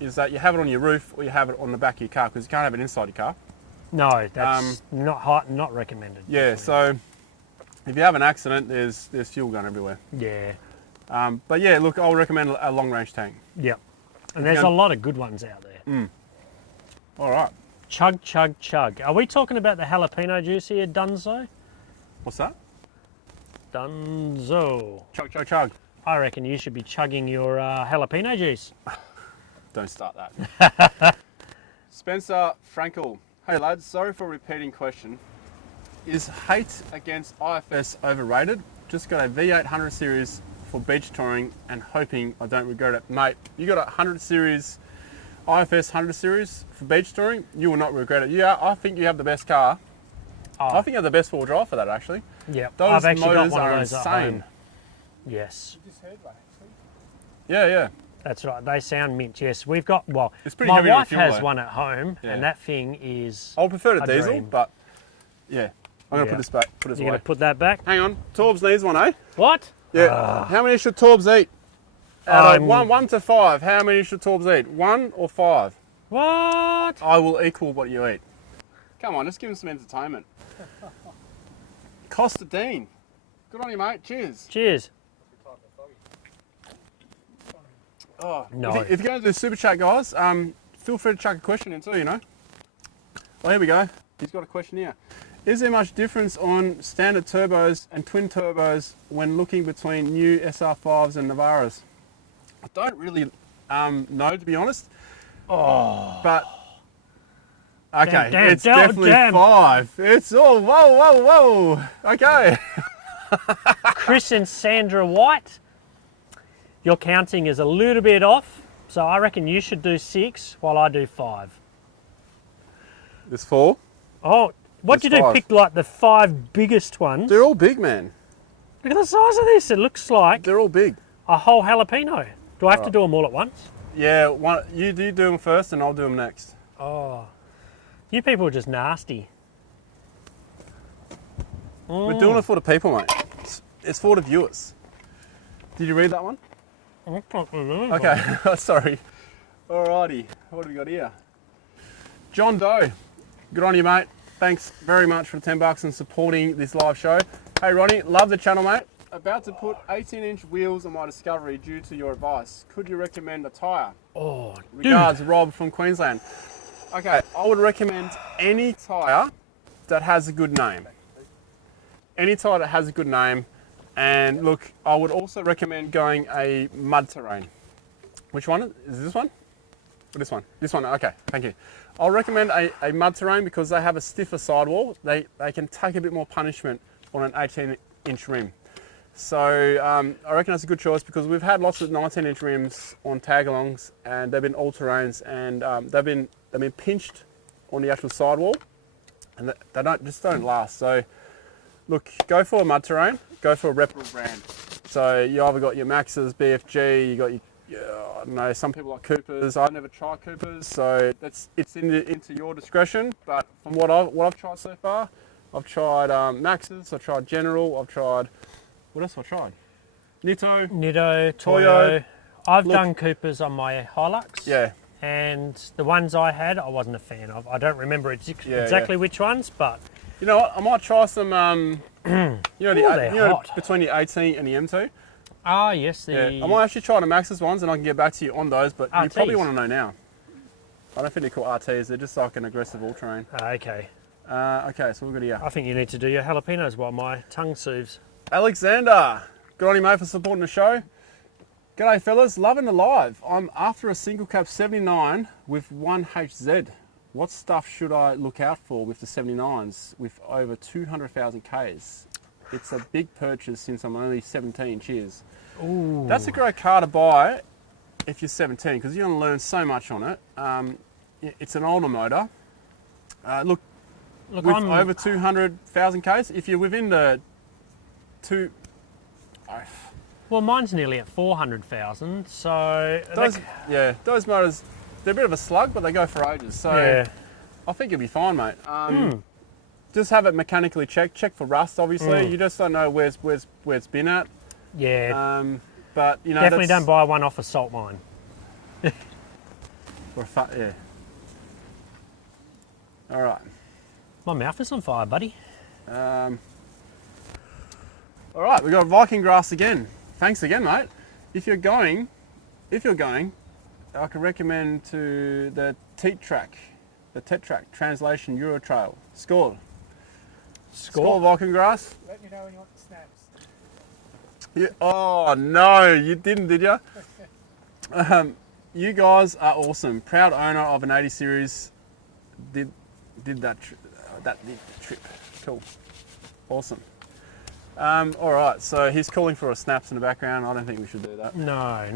is that you have it on your roof or you have it on the back of your car because you can't have it inside your car. No, that's not recommended. Yeah, so if you have an accident, there's fuel going everywhere. Yeah. But yeah, look, I'll recommend a long range tank. Yep. And there's a lot of good ones out there. All right. Chug, chug, chug. Are we talking about the jalapeno juice here, Dunzo? What's that? Dunzo. Chug, chug, chug. I reckon you should be chugging your jalapeno juice. Don't start that. Spencer Frankel. Hey lads, sorry for repeating question. Is hate against IFS overrated? Just got a V800 series for beach touring and hoping I don't regret it. Mate, you got a 100 series, IFS 100 series for beach touring, you will not regret it. Yeah, I think you have the best car. I think you have the best four-wheel drive for that actually. Yeah, Those I've actually got motors one of are those insane. at home. Yes. You just heard one actually. Yeah, yeah. That's right. They sound mint. Yes, we've got. Well, It's pretty my heavy on wife fuel, has though. one at home, Yeah. and that thing is. I would prefer to a diesel, dream. but yeah. I'm going to Yeah. put this back, put this You're away. going to put that back? Hang on. Torbs needs one, eh? What? Yeah. How many should Torbs eat? Out of I'm- 1 to 5, how many should Torbs eat? 1 or 5? What? I will equal what you eat. Come on, just give him some entertainment. Costa Dean. Good on you, mate. Cheers. Cheers. Oh, No. If you're going to do super chat, guys, feel free to chuck a question in too, you know. Well, here we go. He's got a question here. Is there much difference on standard turbos and twin turbos when looking between new SR5s and Navaras? I don't really know, to be honest. Oh. But okay, Damn, it's definitely damn. 5. It's whoa. Okay. Chris and Sandra White, your counting is a little bit off, so I reckon you should do 6 while I do 5. There's 4. Oh, what'd you There's do? 5. Pick like the 5 biggest ones. They're all big, man. Look at the size of this. It looks like They're all big. a whole jalapeno. Do I have to do them all at once? Yeah, you do them first and I'll do them next. Oh, you people are just nasty. We're doing it for the people, mate. It's for the viewers. Did you read that one? Okay. Okay, sorry. Alrighty, what have we got here? John Doe. Good on you, mate. Thanks very much for the $10 and supporting this live show. Hey, Ronnie, love the channel, mate. About to put 18-inch wheels on my Discovery due to your advice. Could you recommend a tyre? Oh, Regards, Rob from Queensland. Okay, I would recommend any tyre that has a good name. Any tyre that has a good name. And look, I would also recommend going a mud terrain. Which one? Is this one? Or this one? This one, okay, thank you. I'll recommend a mud terrain because they have a stiffer sidewall. They can take a bit more punishment on an 18-inch rim. So I reckon that's a good choice because we've had lots of 19-inch rims on tag-alongs and they've been all-terrains and they've been pinched on the actual sidewall and they just don't last. So look, go for a mud terrain, go for a reputable brand. So you either got your Maxis, BFG, you got your, I don't know, some people like Coopers. I've never tried Coopers, so it's into your discretion. But from what I've tried so far, I've tried Maxis, I've tried General, I've tried. What else have I tried? Nitto, Toyo. Toyo. I've Look. done Coopers on my Hilux. Yeah. And the ones I had, I wasn't a fan of. I don't remember exactly which ones, but You know what? I might try some. they're hot. Between the 18 and the M2. ah yes, the Yeah. I might actually try the Maxis ones, and I can get back to you on those. But you probably RTs. want to know now. I don't think they're called RTs. They're just like an aggressive all-terrain. Okay, Okay, so we've got here. I think you need to do your jalapenos while my tongue soothes. Alexander, good on you, mate, for supporting the show. G'day, fellas. Loving the live. I'm after a single cap 79 with 1HZ. What stuff should I look out for with the 79s with over 200,000 Ks? It's a big purchase since I'm only 17. Cheers. Ooh. That's a great car to buy if you're 17 because you're going to learn so much on it. It's an older motor. Look, Look, with I'm over 200,000 Ks, if you're within the two... well, mine's nearly at 400,000. So those motors, they're a bit of a slug, but they go for ages. So yeah, I think you'll be fine, mate. Just have it mechanically checked. Check for rust, obviously. You just don't know where it's been at. yeah. But you know, Definitely don't buy one off a salt mine. Yeah. All right. My mouth is on fire, buddy. All right, we've got Viking Grass again. Thanks again, mate. If you're going, I can recommend to the T-Track, Translation Euro Trail. Score Viking Grass. Let me know when you want the snaps. Yeah. Oh no, you didn't, did you? You guys are awesome. Proud owner of an 80 series. Did that did the trip. Cool. Awesome. All right, so he's calling for a snaps in the background. I don't think we should do that. No.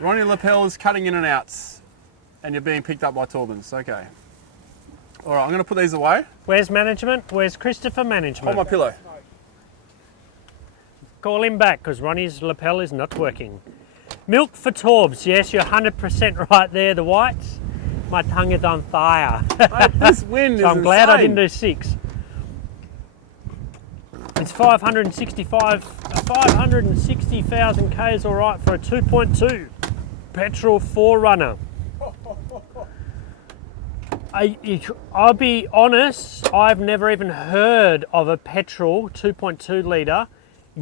Ronnie Lapel is cutting in and out, and you're being picked up by Torbs. Okay. All right, I'm going to put these away. Where's management? Where's Christopher management? Hold my pillow. Call him back because Ronnie's lapel is not working. Milk for Torbs. Yes, you're 100% right there. The whites. My tongue is on fire. Mate, this wind is So I'm glad I insane. didn't do 6. It's 560,000 Ks all right for a 2.2 petrol 4Runner. I'll be honest, I've never even heard of a petrol 2.2 litre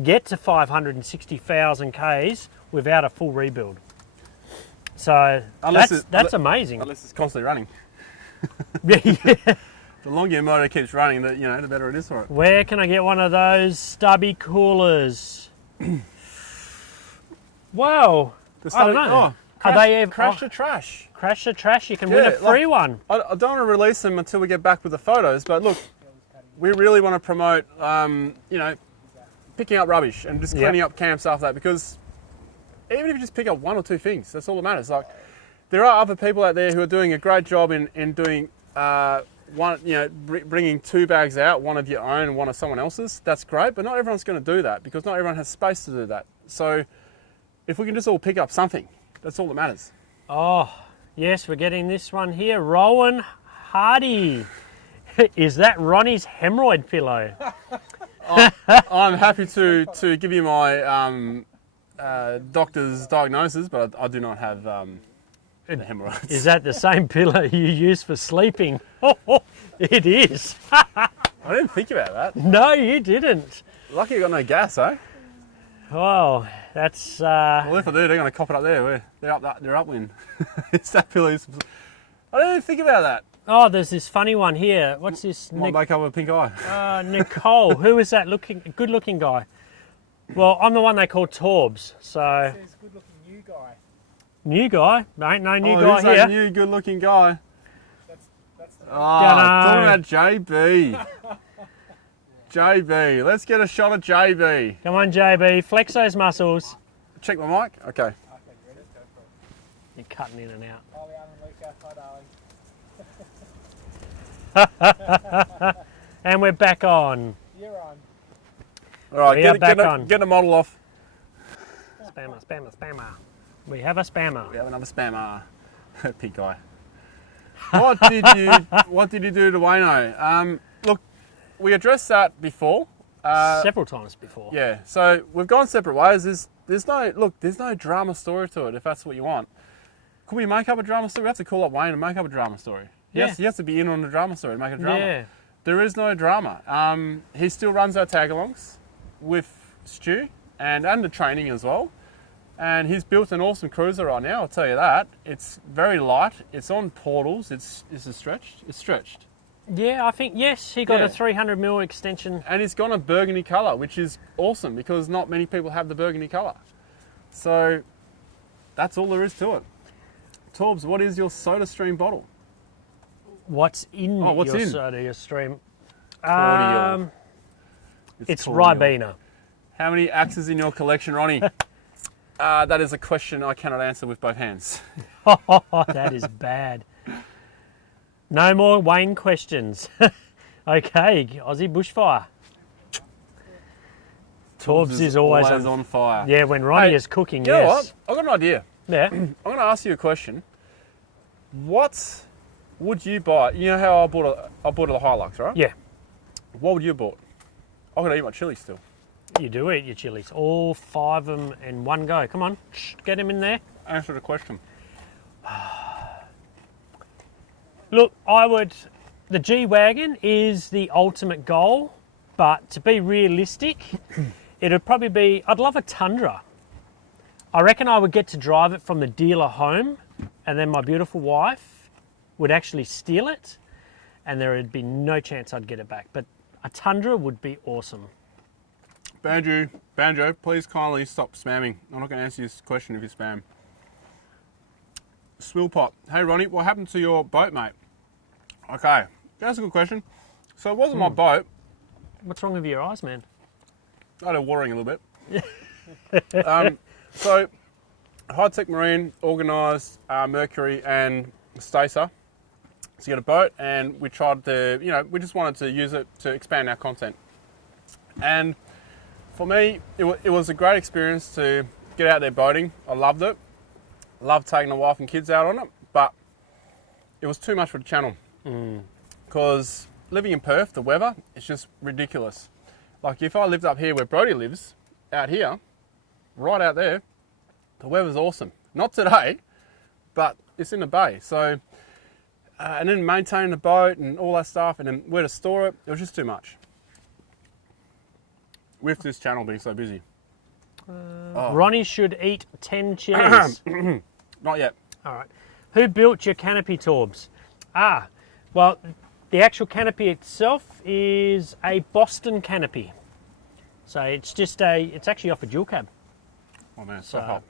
get to 560,000 Ks without a full rebuild. So that's amazing. Unless it's constantly running. Yeah. The longer your motor keeps running, the better it is for it. Where can I get one of those stubby coolers? Well, I don't know. Are they ever Crash the trash? Crash the trash? You can win a free one. I don't want to release them until we get back with the photos, but look, we really want to promote, picking up rubbish and just cleaning up camps after that, because even if you just pick up 1 or 2 things, that's all that matters. Like, there are other people out there who are doing a great job in doing bringing 2 bags out, one of your own and one of someone else's. That's great, but not everyone's going to do that because not everyone has space to do that. So if we can just all pick up something, that's all that matters. Oh, yes, we're getting this one here. Rowan Hardy. Is that Ronnie's hemorrhoid pillow? I'm happy to give you my doctor's diagnosis, but I do not have the hemorrhoids. Is that the same pillow you use for sleeping? It is. I didn't think about that. No, you didn't. Lucky I got no gas, eh? Well, that's... Well, if I do, they're going to cop it up there. They're upwind. It's that pillow. I didn't even think about that. Oh, there's this funny one here. What's this? Might make up with a pink eye. Nicole. Who is that good-looking guy? Well, I'm the one they call Torbs, so... It says good-looking new guy. New guy? Ain't no new Who's guy that here. new good-looking guy? That's the Talking about JB. JB. Let's get a shot of JB. Come on, JB. Flex those muscles. Check my mic. Okay. Okay, you ready? Go for it. You're cutting in and out. Hi, Leanne and Luca. Hi, darling. And we're back on. You're on. All right. We are back on. Get a model off. Spammer. We have a spammer. We have another spammer. Pink eye. What did you do to Wayno? Look, we addressed that before. Several times before. Yeah. So we've gone separate ways. There's no drama story to it. If that's what you want, could we make up a drama story? We have to call up Wayne and make up a drama story. Yeah. He has to be in on the drama story to make a drama. Yeah. There is no drama. He still runs our tag-alongs with Stu and the training as well. And he's built an awesome cruiser right now, I'll tell you that. It's very light. It's on portals. It's stretched. It's stretched. Yeah, I think, yes, he got a 300mm extension. And it's got a burgundy colour, which is awesome because not many people have the burgundy colour. So that's all there is to it. Torbs, what is your SodaStream bottle? What's in your soda stream? Cordial. It's cordial. Ribena. How many axes in your collection, Ronnie? That is a question I cannot answer with both hands. That is bad. No more Wayne questions. Okay, Aussie bushfire. Torbs is always on fire. Yeah, when Ronnie Hey, is cooking, You know yes. what? I've got an idea. Yeah. I'm going to ask you a question. What would you buy? You know how I bought a Hilux, right? Yeah. What would you have bought? I've got to eat my chili still. You do eat your chilies. All 5 of them in one go. Come on, get him in there. Answer the question. Look, the G-Wagon is the ultimate goal, but to be realistic, it'd probably be, I'd love a Tundra. I reckon I would get to drive it from the dealer home, and then my beautiful wife would actually steal it, and there would be no chance I'd get it back. But a Tundra would be awesome. Banjo, please kindly stop spamming. I'm not going to answer this question if you spam. Swillpot. Hey Ronnie, what happened to your boat, mate? Okay, that's a good question. So it wasn't my boat. What's wrong with your eyes, man? I had a watering a little bit. So High Tech Marine organised Mercury and Stacer to get a boat, and we tried to, we just wanted to use it to expand our content. And for me, it was a great experience to get out there boating. I loved it. Loved taking the wife and kids out on it, but it was too much for the channel. Because living in Perth, the weather, it's just ridiculous. Like if I lived up here where Brody lives, out here, right out there, the weather's awesome. Not today, but it's in the bay. So, and then maintaining the boat and all that stuff, and then where to store it, it was just too much. With this channel being so busy. Ronnie should eat 10 chilies. Not yet. All right. Who built your canopy, Torbs? Well, the actual canopy itself is a Boston canopy. So it's just it's actually off a dual cab. Oh man, it's so hot.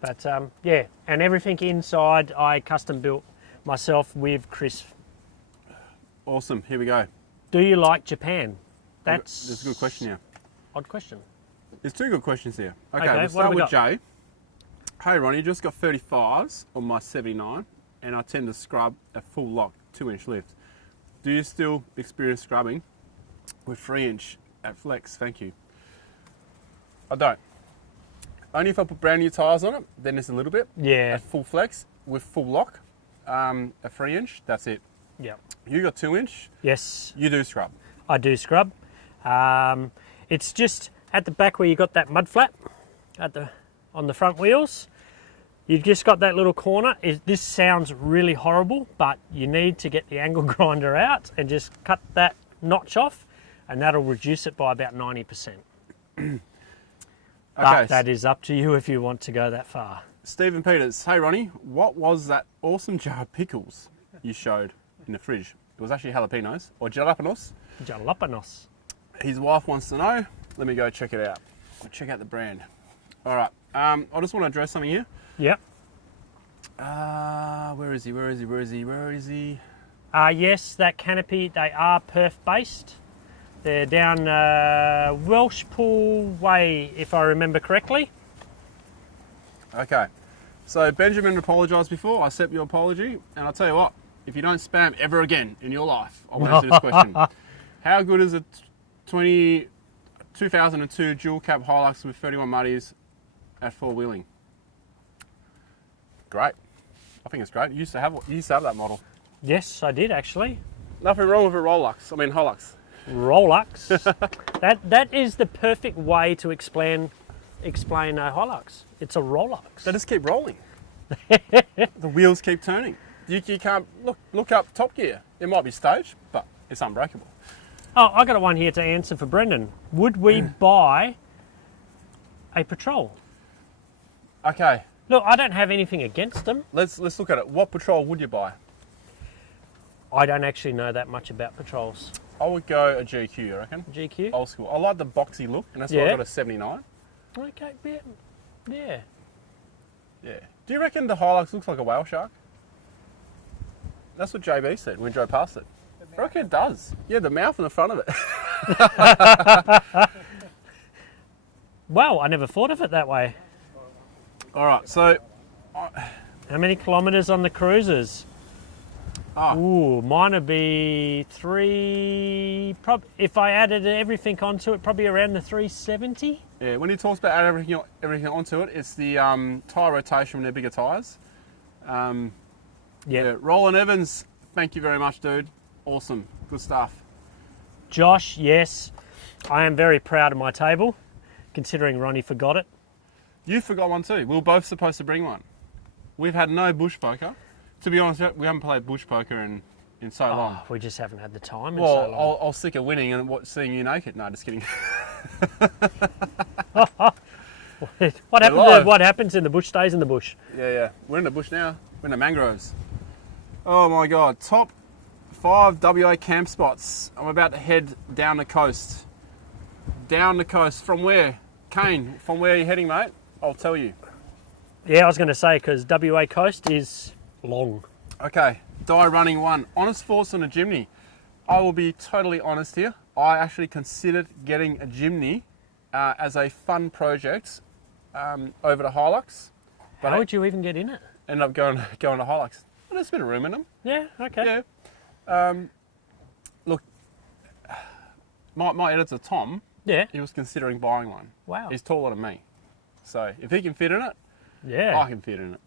But yeah, and everything inside I custom built myself with Chris. Awesome, here we go. Do you like Japan? That's a good question here. Odd question. There's two good questions here. Okay, Okay, we'll what start have we with got? Jay. Hey Ronnie, just got 35s on my 79 and I tend to scrub a full lock 2-inch lift. Do you still experience scrubbing with 3-inch at flex? Thank you. I don't. Only if I put brand new tyres on it, then it's a little bit. Yeah. At full flex with full lock, a 3-inch, that's it. Yeah. You got 2-inch, Yes, you do scrub. I do scrub. It's just at the back where you got that mud flap on the front wheels. You've just got that little corner. This sounds really horrible, but you need to get the angle grinder out and just cut that notch off, and that'll reduce it by about 90%. But that is up to you if you want to go that far. Stephen Peters, hey Ronnie, what was that awesome jar of pickles you showed in the fridge? It was actually jalapenos or jalapenos. Jalapenos. His wife wants to know. Let me go check it out. I'll check out the brand. All right. I just want to address something here. Yep. Where is he? Where is he? Where is he? Where is he? Yes, that canopy, they are Perth based. They're down Welshpool Way, if I remember correctly. Okay. So Benjamin apologised before. I accept your apology. And I'll tell you what, if you don't spam ever again in your life, I'll answer this question. How good is a 2002 dual cab Hilux with 31 muddies at four-wheeling? Great. I think it's great. You used to have that model. Yes, I did actually. Nothing wrong with a Hilux. Rolux. that is the perfect way to explain a Hilux. It's a Rolux. They just keep rolling. The wheels keep turning. You can't look up Top Gear. It might be staged, but it's unbreakable. Oh, I got one here to answer for Brendan. Would we buy a Patrol? Okay. Look, I don't have anything against them. Let's look at it. What Patrol would you buy? I don't actually know that much about Patrols. I would go a GQ, I reckon. GQ? Old school. I like the boxy look, and that's why I got a 79. Okay, yeah. Yeah. Do you reckon the Hilux looks like a whale shark? That's what JB said when we drove past it. I reckon it does. Yeah, the mouth in the front of it. Wow, I never thought of it that way. All right, so... How many kilometres on the cruisers? Ooh, mine would be if I added everything onto it, probably around the 370. Yeah, when he talks about adding everything onto it, it's the tyre rotation when they're bigger tyres. Yeah, Roland Evans, thank you very much, dude. Awesome, good stuff. Josh, yes, I am very proud of my table, considering Ronnie forgot it. You forgot one too. We were both supposed to bring one. We've had no bush poker. To be honest, we haven't played bush poker in so long. We just haven't had the time. Well, I'll sick of winning and seeing you naked. No, just kidding. What happens in the bush stays in the bush. Yeah. We're in the bush now. We're in the mangroves. Oh my God. Top 5 WA camp spots. I'm about to head down the coast. Down the coast. From where? Kane, from where are you heading, mate? I'll tell you. Yeah, I was going to say, because WA coast is long. Okay, die running one. Honest thoughts on a Jimny. I will be totally honest here. I actually considered getting a Jimny as a fun project over to Hilux. But how would you even get in it? Ended up going to Hilux. Well, there's a bit of room in them. Yeah, okay. Yeah. Look, my editor, Tom, yeah, he was considering buying one. Wow. He's taller than me. So if he can fit in it, Yeah. I can fit in it.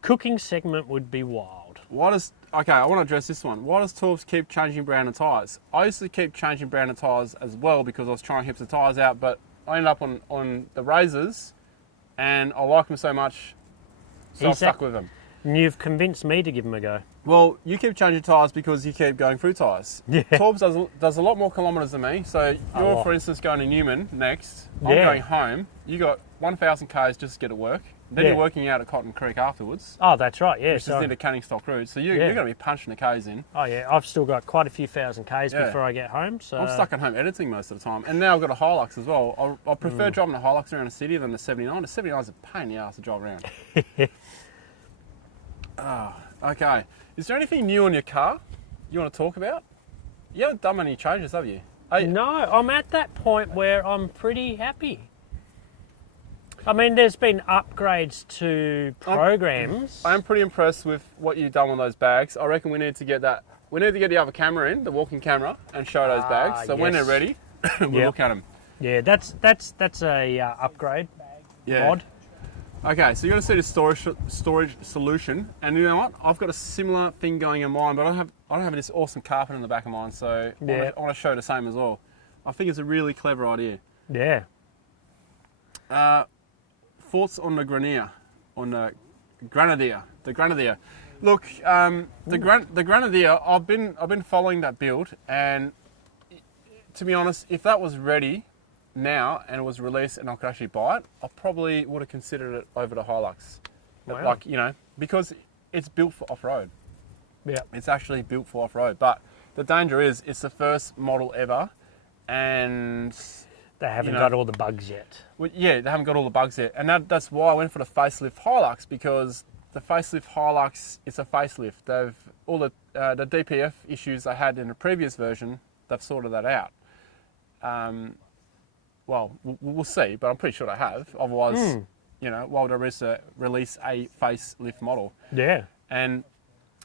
Cooking segment would be wild. Okay, I want to address this one. Why does Torbs keep changing brand of tyres? I used to keep changing brand of tyres as well because I was trying to hip the tyres out, but I ended up on the Razors and I like them so much, so I stuck with them. And you've convinced me to give them a go. Well, you keep changing tyres because you keep going through tyres. Yeah. Torbs does a lot more kilometres than me. So you're, lot. for instance, going to Newman next. I'm Yeah. going home. You got 1,000 k's just to get to work. Then Yeah. you're working out at Cotton Creek afterwards, Oh, that's right, yeah. which is near the Canning Stock Road. So you're Yeah. going to be punching the k's in. Oh, yeah, I've still got quite a few thousand Ks Yeah. before I get home. So I'm stuck at home editing most of the time. And now I've got a Hilux as well. I prefer driving a Hilux around the city than the 79. The 79 is a pain in the ass to drive around. Okay. Is there anything new on your car you want to talk about? You haven't done many changes, have you? No, I'm at that point where I'm pretty happy. I mean, there's been upgrades to programs. I'm pretty impressed with what you've done on those bags. I reckon we need to get that. We need to get the other camera in, the walking camera, and show those bags. So when they're yes. ready, we'll Yep. look at them. Yeah, that's a upgrade Yeah. mod. Okay, so you're going to see the storage solution, and you know what? I've got a similar thing going in mine, but I don't have this awesome carpet in the back of mine, so Yeah. I want to show the same as well. I think it's a really clever idea. Yeah. Thoughts on the Grenadier, the Grenadier. Look, the Grenadier. I've been following that build, and to be honest, if that was ready now and it was released and I could actually buy it, I probably would have considered it over the Hilux. Wow. Like, you know, because it's built for off-road. Yeah. It's actually built for off-road, but the danger is it's the first model ever, and They haven't know. got all the bugs yet. well, yeah, they haven't got all the bugs yet, and that's why I went for the facelift Hilux, because the facelift Hilux is a facelift. They've all the DPF issues they had in the previous version, they've sorted that out. Well, we'll see, but I'm pretty sure they have. Otherwise, you know, why would I release a facelift model? Yeah. And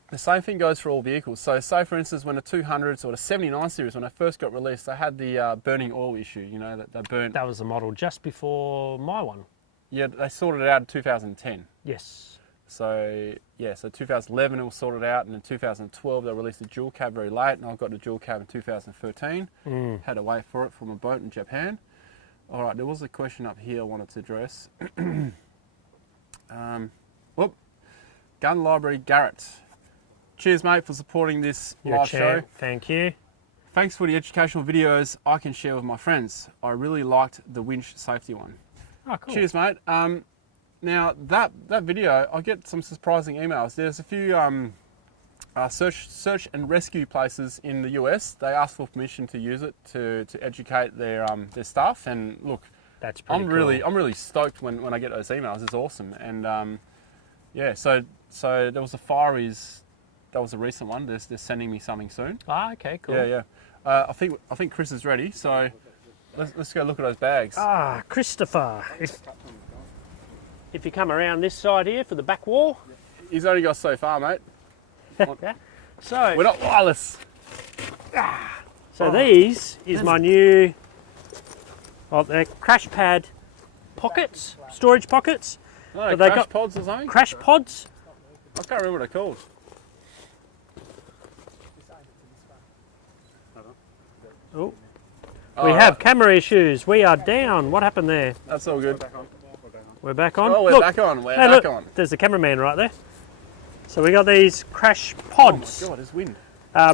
the same thing goes for all vehicles. So say, for instance, when the 200s or the 79 series, when they first got released, they had the burning oil issue, you know, that they burnt. That was the model just before my one. Yeah, they sorted it out in 2010. Yes. So, yeah, so 2011 it was sorted out, and in 2012 they released the dual cab very late, and I got the dual cab in 2013. Had to wait for it from a boat in Japan. All right, there was a question up here I wanted to address. Gun Library Garrett. Cheers, mate, for supporting this You're a live show. champ. Thank you. Thanks for the educational videos I can share with my friends. I really liked the winch safety one. Oh, cool. Cheers, mate. Now, that video, I get some surprising emails. There's a few search and rescue places in the US. They ask for permission to use it to educate their staff. And look, That's pretty I'm cool. really stoked when I get those emails. It's awesome. And yeah, so there was a Fireys. That was a recent one. They're sending me something soon. Ah, okay, cool. Yeah. I think Chris is ready. So let's go look at those bags. Ah, Christopher. If you come around this side here for the back wall. He's only got so far, mate. So, We're not wireless. these is my new, they're crash pad pockets, storage pockets, No, But they crash got- pods or something? crash pods. I can't remember what they're called. Oh, Oh, we right. have camera issues. We are down. What happened there? That's all good. We're back on. Oh, we're Look, back on. We're hey, back look, on. there's the cameraman right there. So we got these crash Oh pods. my god, there's wind.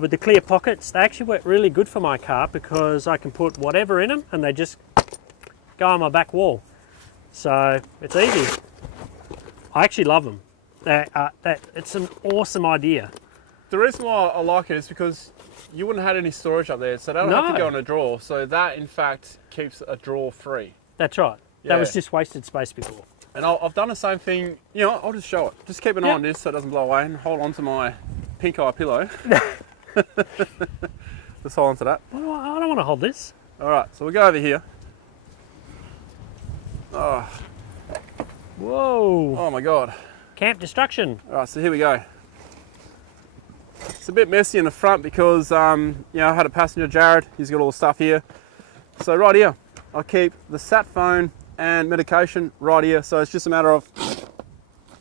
With the clear pockets. They actually work really good for my car because I can put whatever in them and they just go on my back wall. So it's easy. I actually love them. It's an awesome idea. The reason why I like it is because you wouldn't have had any storage up there, so they don't have to No. go in a drawer. So that, in fact, keeps a drawer free. That's right. That Yeah. was just wasted space before. And I've done the same thing. You know, I'll just show it. Just keep an eye Yep. on this so it doesn't blow away, and hold on to my pink eye pillow. Just hold on to that. I don't want to hold this. All right, so we'll go over here. Oh, Whoa. oh my god. Camp destruction. All right, so here we go. It's a bit messy in the front because, you know, I had a passenger, Jared. He's got all the stuff here. So right here, I keep the sat phone and medication right here. So it's just a matter of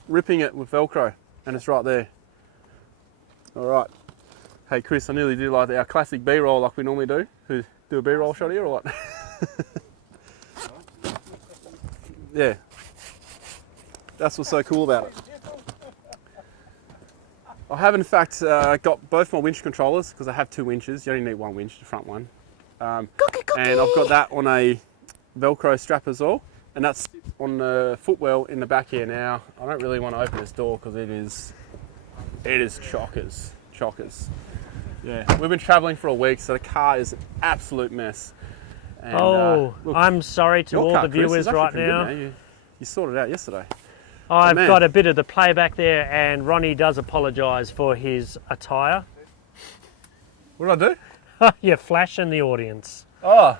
ripping it with Velcro, and it's right there. All right. Hey Chris, I nearly do like our classic B-roll like we normally do. Do a B-roll shot here or what? Yeah. That's what's so cool about it. I have in fact got both my winch controllers, because I have 2 winches. You only need 1 winch, the front one. And I've got that on a Velcro strap as well. And that's on the footwell in the back here. Now, I don't really want to open this door because it is chockers. Yeah, we've been travelling for a week, so the car is an absolute mess. And, look, I'm sorry to your all car, the Chris, viewers is right actually now. pretty good, man. You sorted it out yesterday. I've man. got a bit of the playback there, and Ronnie does apologise for his attire. What did I do? You're flashing the audience. Oh,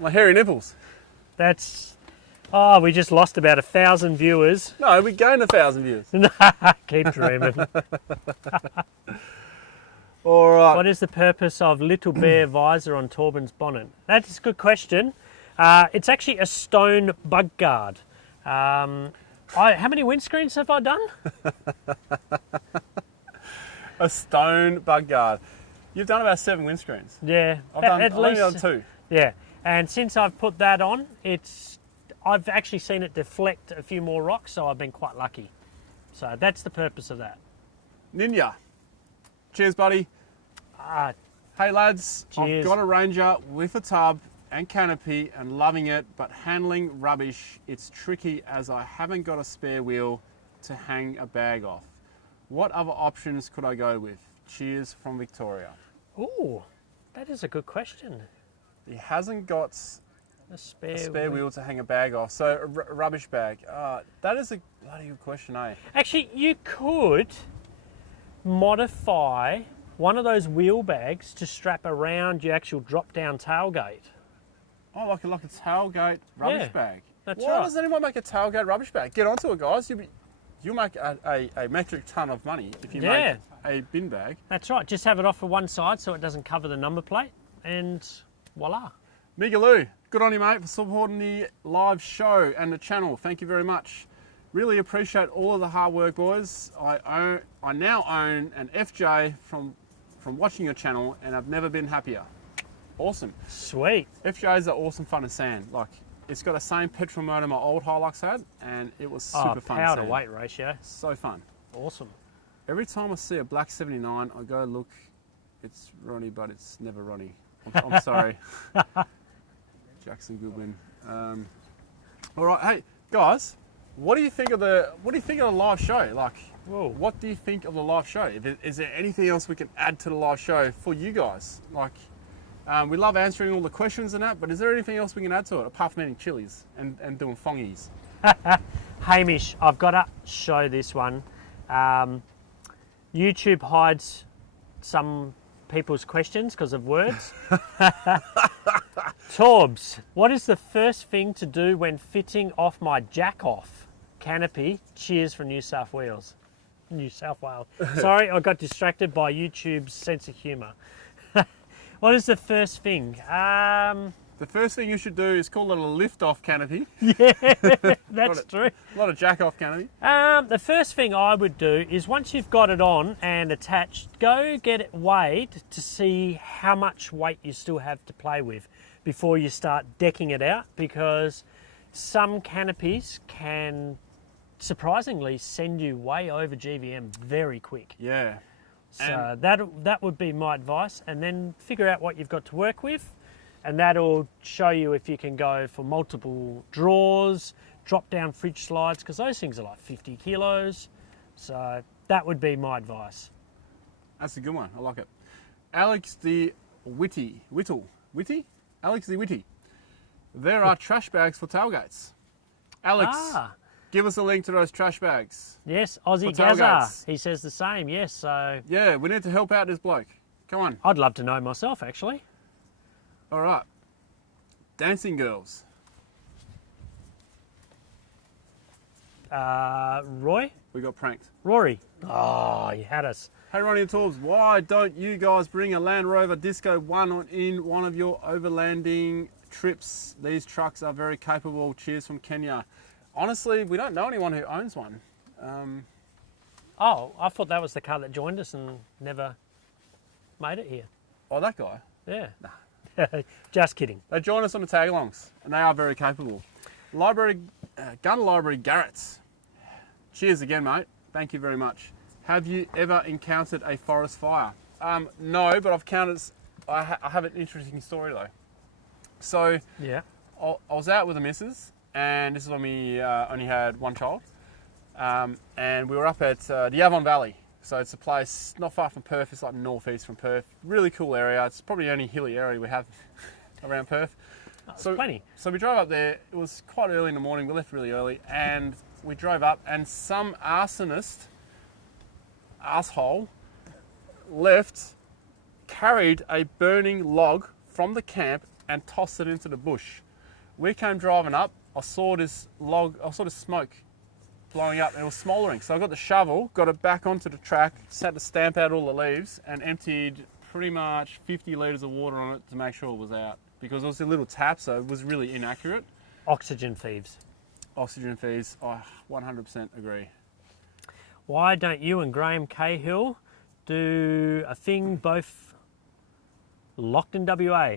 my hairy nipples. That's... Oh, we just lost about 1,000 viewers. No, we gained 1,000 views. Keep dreaming. All right. What is the purpose of little bear visor on Torbin's bonnet? That's a good question. It's actually a stone bug guard. How many windscreens have I done? A stone bug guard. You've done about 7 windscreens. Yeah, I've only done 2. Yeah, and since I've put that on, I've actually seen it deflect a few more rocks, so I've been quite lucky. So that's the purpose of that. Ninja. Cheers, buddy. Hey, lads. Cheers. I've got a Ranger with a tub and canopy and loving it, but handling rubbish, it's tricky as I haven't got a spare wheel to hang a bag off. What other options could I go with? Cheers from Victoria. Ooh, that is a good question. He hasn't got A a spare spare wheel to hang a bag off. So a rubbish bag. That is a bloody good question, eh? Actually, you could modify one of those wheel bags to strap around your actual drop-down tailgate. Oh, like a tailgate rubbish bag. That's Why right. does anyone make a tailgate rubbish bag? Get onto it, guys. You'll make a metric ton of money if you make a bin bag. That's right. Just have it off for one side so it doesn't cover the number plate, and voila. Migaloo, good on you, mate, for supporting the live show and the channel. Thank you very much. Really appreciate all of the hard work, boys. I now own an FJ from watching your channel, and I've never been happier. Awesome. Sweet. FJs are awesome fun to sand. Like, it's got the same petrol motor my old Hilux had, and it was super fun to power sand. to weight ratio. So fun. Awesome. Every time I see a black 79, I go, look, it's Ronnie, but it's never Ronnie. I'm sorry. Jackson Goodwin. All right, hey guys, what do you think of the live show? Like, Whoa. what do you think of the live show? Is there anything else we can add to the live show for you guys? Like, we love answering all the questions and that, but is there anything else we can add to it apart from eating chilies and doing fongies? Hamish, I've got to show this one. YouTube hides some people's questions because of words. Torbs, what is the first thing to do when fitting off my jack-off canopy? Cheers from New South Wales. Sorry, I got distracted by YouTube's sense of humour. What is the first thing? The first thing you should do is call it a lift-off canopy, That's true. not a jack-off canopy. The first thing I would do is once you've got it on and attached, go get it weighed to see how much weight you still have to play with before you start decking it out, because some canopies can surprisingly send you way over GVM very quick. Yeah. So that would be my advice, and then figure out what you've got to work with, and that'll show you if you can go for multiple drawers, drop down fridge slides, because those things are like 50 kilos. So that would be my advice. That's a good one. I like it. Alex the Witty. Alex the Witty. There are trash bags for tailgates. Alex, give us a link to those trash bags. Yes, Aussie For Gaza. tailgates. He says the same. Yes, so Yeah, we need to help out this bloke. Come on. I'd love to know myself, actually. All right. Dancing girls. Roy? We got pranked. Rory. Oh, you had us. Hey, Ronnie and Torbs, why don't you guys bring a Land Rover Disco 1 in one of your overlanding trips. These trucks are very capable. Cheers from Kenya. Honestly, we don't know anyone who owns one. Oh, I thought that was the car that joined us and never made it here. Oh, that guy. Yeah. Just kidding. They join us on the tag-alongs, and they are very capable. Library, Gun Library Garrett's. Cheers again, mate. Thank you very much. Have you ever encountered a forest fire? No, but I have an interesting story though. So Yeah. I was out with the missus, and this is when we only had one child, and we were up at the Avon Valley. So it's a place not far from Perth. It's like northeast from Perth. Really cool area. It's probably the only hilly area we have around Perth. So plenty. So we drove up there. It was quite early in the morning. We left really early, and we drove up, and some arsonist asshole carried a burning log from the camp and tossed it into the bush. We came driving up. I saw this smoke blowing up, and it was smouldering. So I got the shovel, got it back onto the track, just had to stamp out all the leaves, and emptied pretty much 50 litres of water on it to make sure it was out, because it was a little tap, so it was really inaccurate. Oxygen thieves. Oxygen fees, I 100% agree. Why don't you and Graham Cahill do a thing both locked in WA?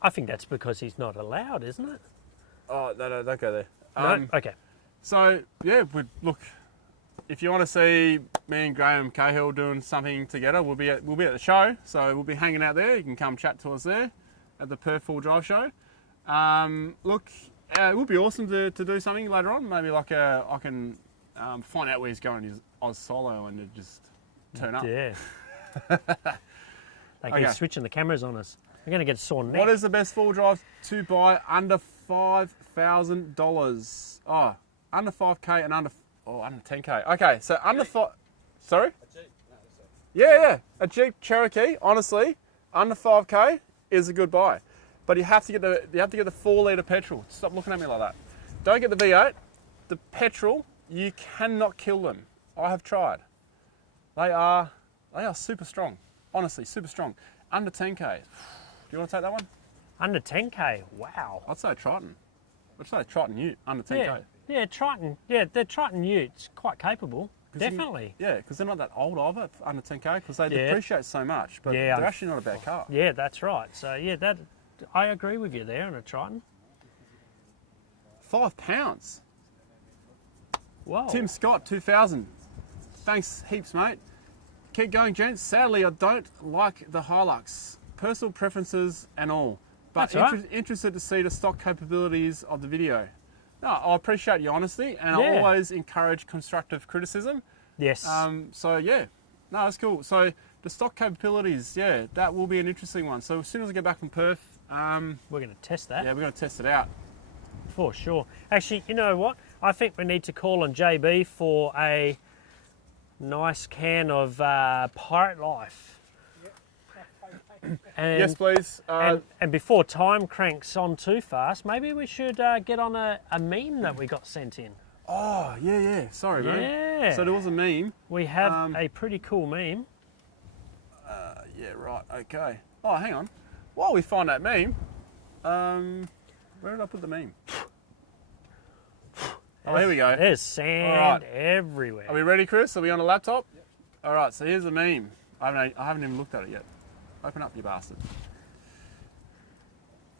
I think that's because he's not allowed, isn't it? Oh, no, don't go there. No? Okay. So, yeah, look, if you want to see me and Graham Cahill doing something together, we'll be at the show. So we'll be hanging out there. You can come chat to us there at the Perth Full Drive show. Look, it would be awesome to do something later on. Maybe like I can find out where he's going his Oz Solo and just turn up. Yeah. They keep Okay. switching the cameras on us. We're going to get a sore neck. What is the best full drive to buy under $5,000? Oh, under 5K and under 10K. Okay, so under 5. Sorry? Yeah. A Jeep Cherokee, honestly, under 5K is a good buy. But you have to get the 4-litre petrol. Stop looking at me like that. Don't get the V8. The petrol, you cannot kill them. I have tried. They are super strong. Honestly, super strong. Under 10K. Do you want to take that one? Under 10K? Wow. I'd say Triton. I'd say Triton Ute under 10K. Yeah, Triton. Yeah, the Triton Ute's quite capable. Definitely. Because they're not that old either under 10K, because they Yeah. depreciate so much. But they're actually not a bad car. Yeah, that's right. So, yeah, I agree with you there on a Triton. £5. Whoa. Tim Scott, 2000. Thanks heaps, mate. Keep going, gents. Sadly, I don't like the Hilux. Personal preferences and all. But That's right. interested to see the stock capabilities of the video. No, I appreciate your honesty, and I Yeah. always encourage constructive criticism. Yes. So, yeah. No, that's cool. So, the stock capabilities, yeah, that will be an interesting one. So, as soon as I get back from Perth, we're going to test that. yeah, we're going to test it out. For sure. Actually, you know what? I think we need to call on JB for a nice can of Pirate Life. And, Yes, please. and before time cranks on too fast, maybe we should get on a meme that we got sent in. Oh, yeah. Sorry, mate. Yeah. So, there was a meme. We have a pretty cool meme. Yeah, right, okay. Oh, hang on. While we find that meme, where did I put the meme? Oh, here we go. There's sand All right. everywhere. Are we ready, Chris? Are we on the laptop? Yep. All right, so here's the meme. I haven't even looked at it yet. Open up, you bastard.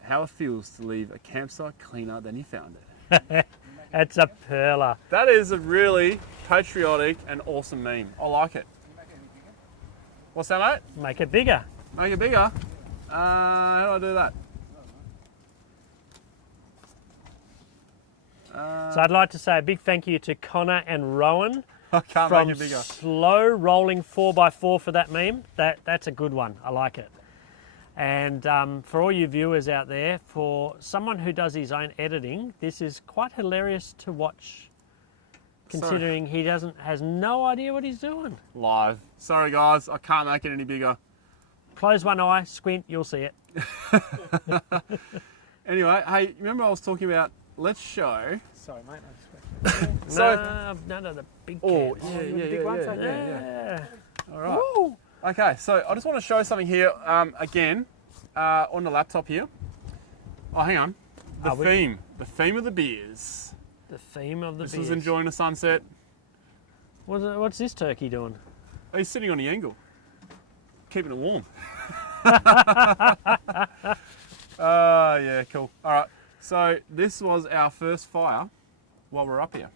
How it feels to leave a campsite cleaner than you found it. It's a perler. That is a really patriotic and awesome meme. I like it. What's that, mate? Make it bigger. Make it bigger. How do I do that? So I'd like to say a big thank you to Connor and Rowan I can't from make it bigger. Slow Rolling 4x4 for that meme. That's a good one. I like it. And for all you viewers out there, for someone who does his own editing, this is quite hilarious to watch, considering he has no idea what he's doing. Live. Sorry, guys. I can't make it any bigger. Close one eye, squint, you'll see it. Anyway, hey, remember I was talking about, let's show. Sorry, mate. I just None of the big Oh, cans. yeah, big ones, yeah. Yeah. All right. Okay, so I just want to show something here again on the laptop here. Oh, hang on. The Are we? theme. The theme of the beers. The theme of the This beers. is enjoying the sunset. What's this turkey doing? Oh, he's sitting on the angle. Keeping it warm. Yeah, cool. All right. So this was our first fire while we're up here.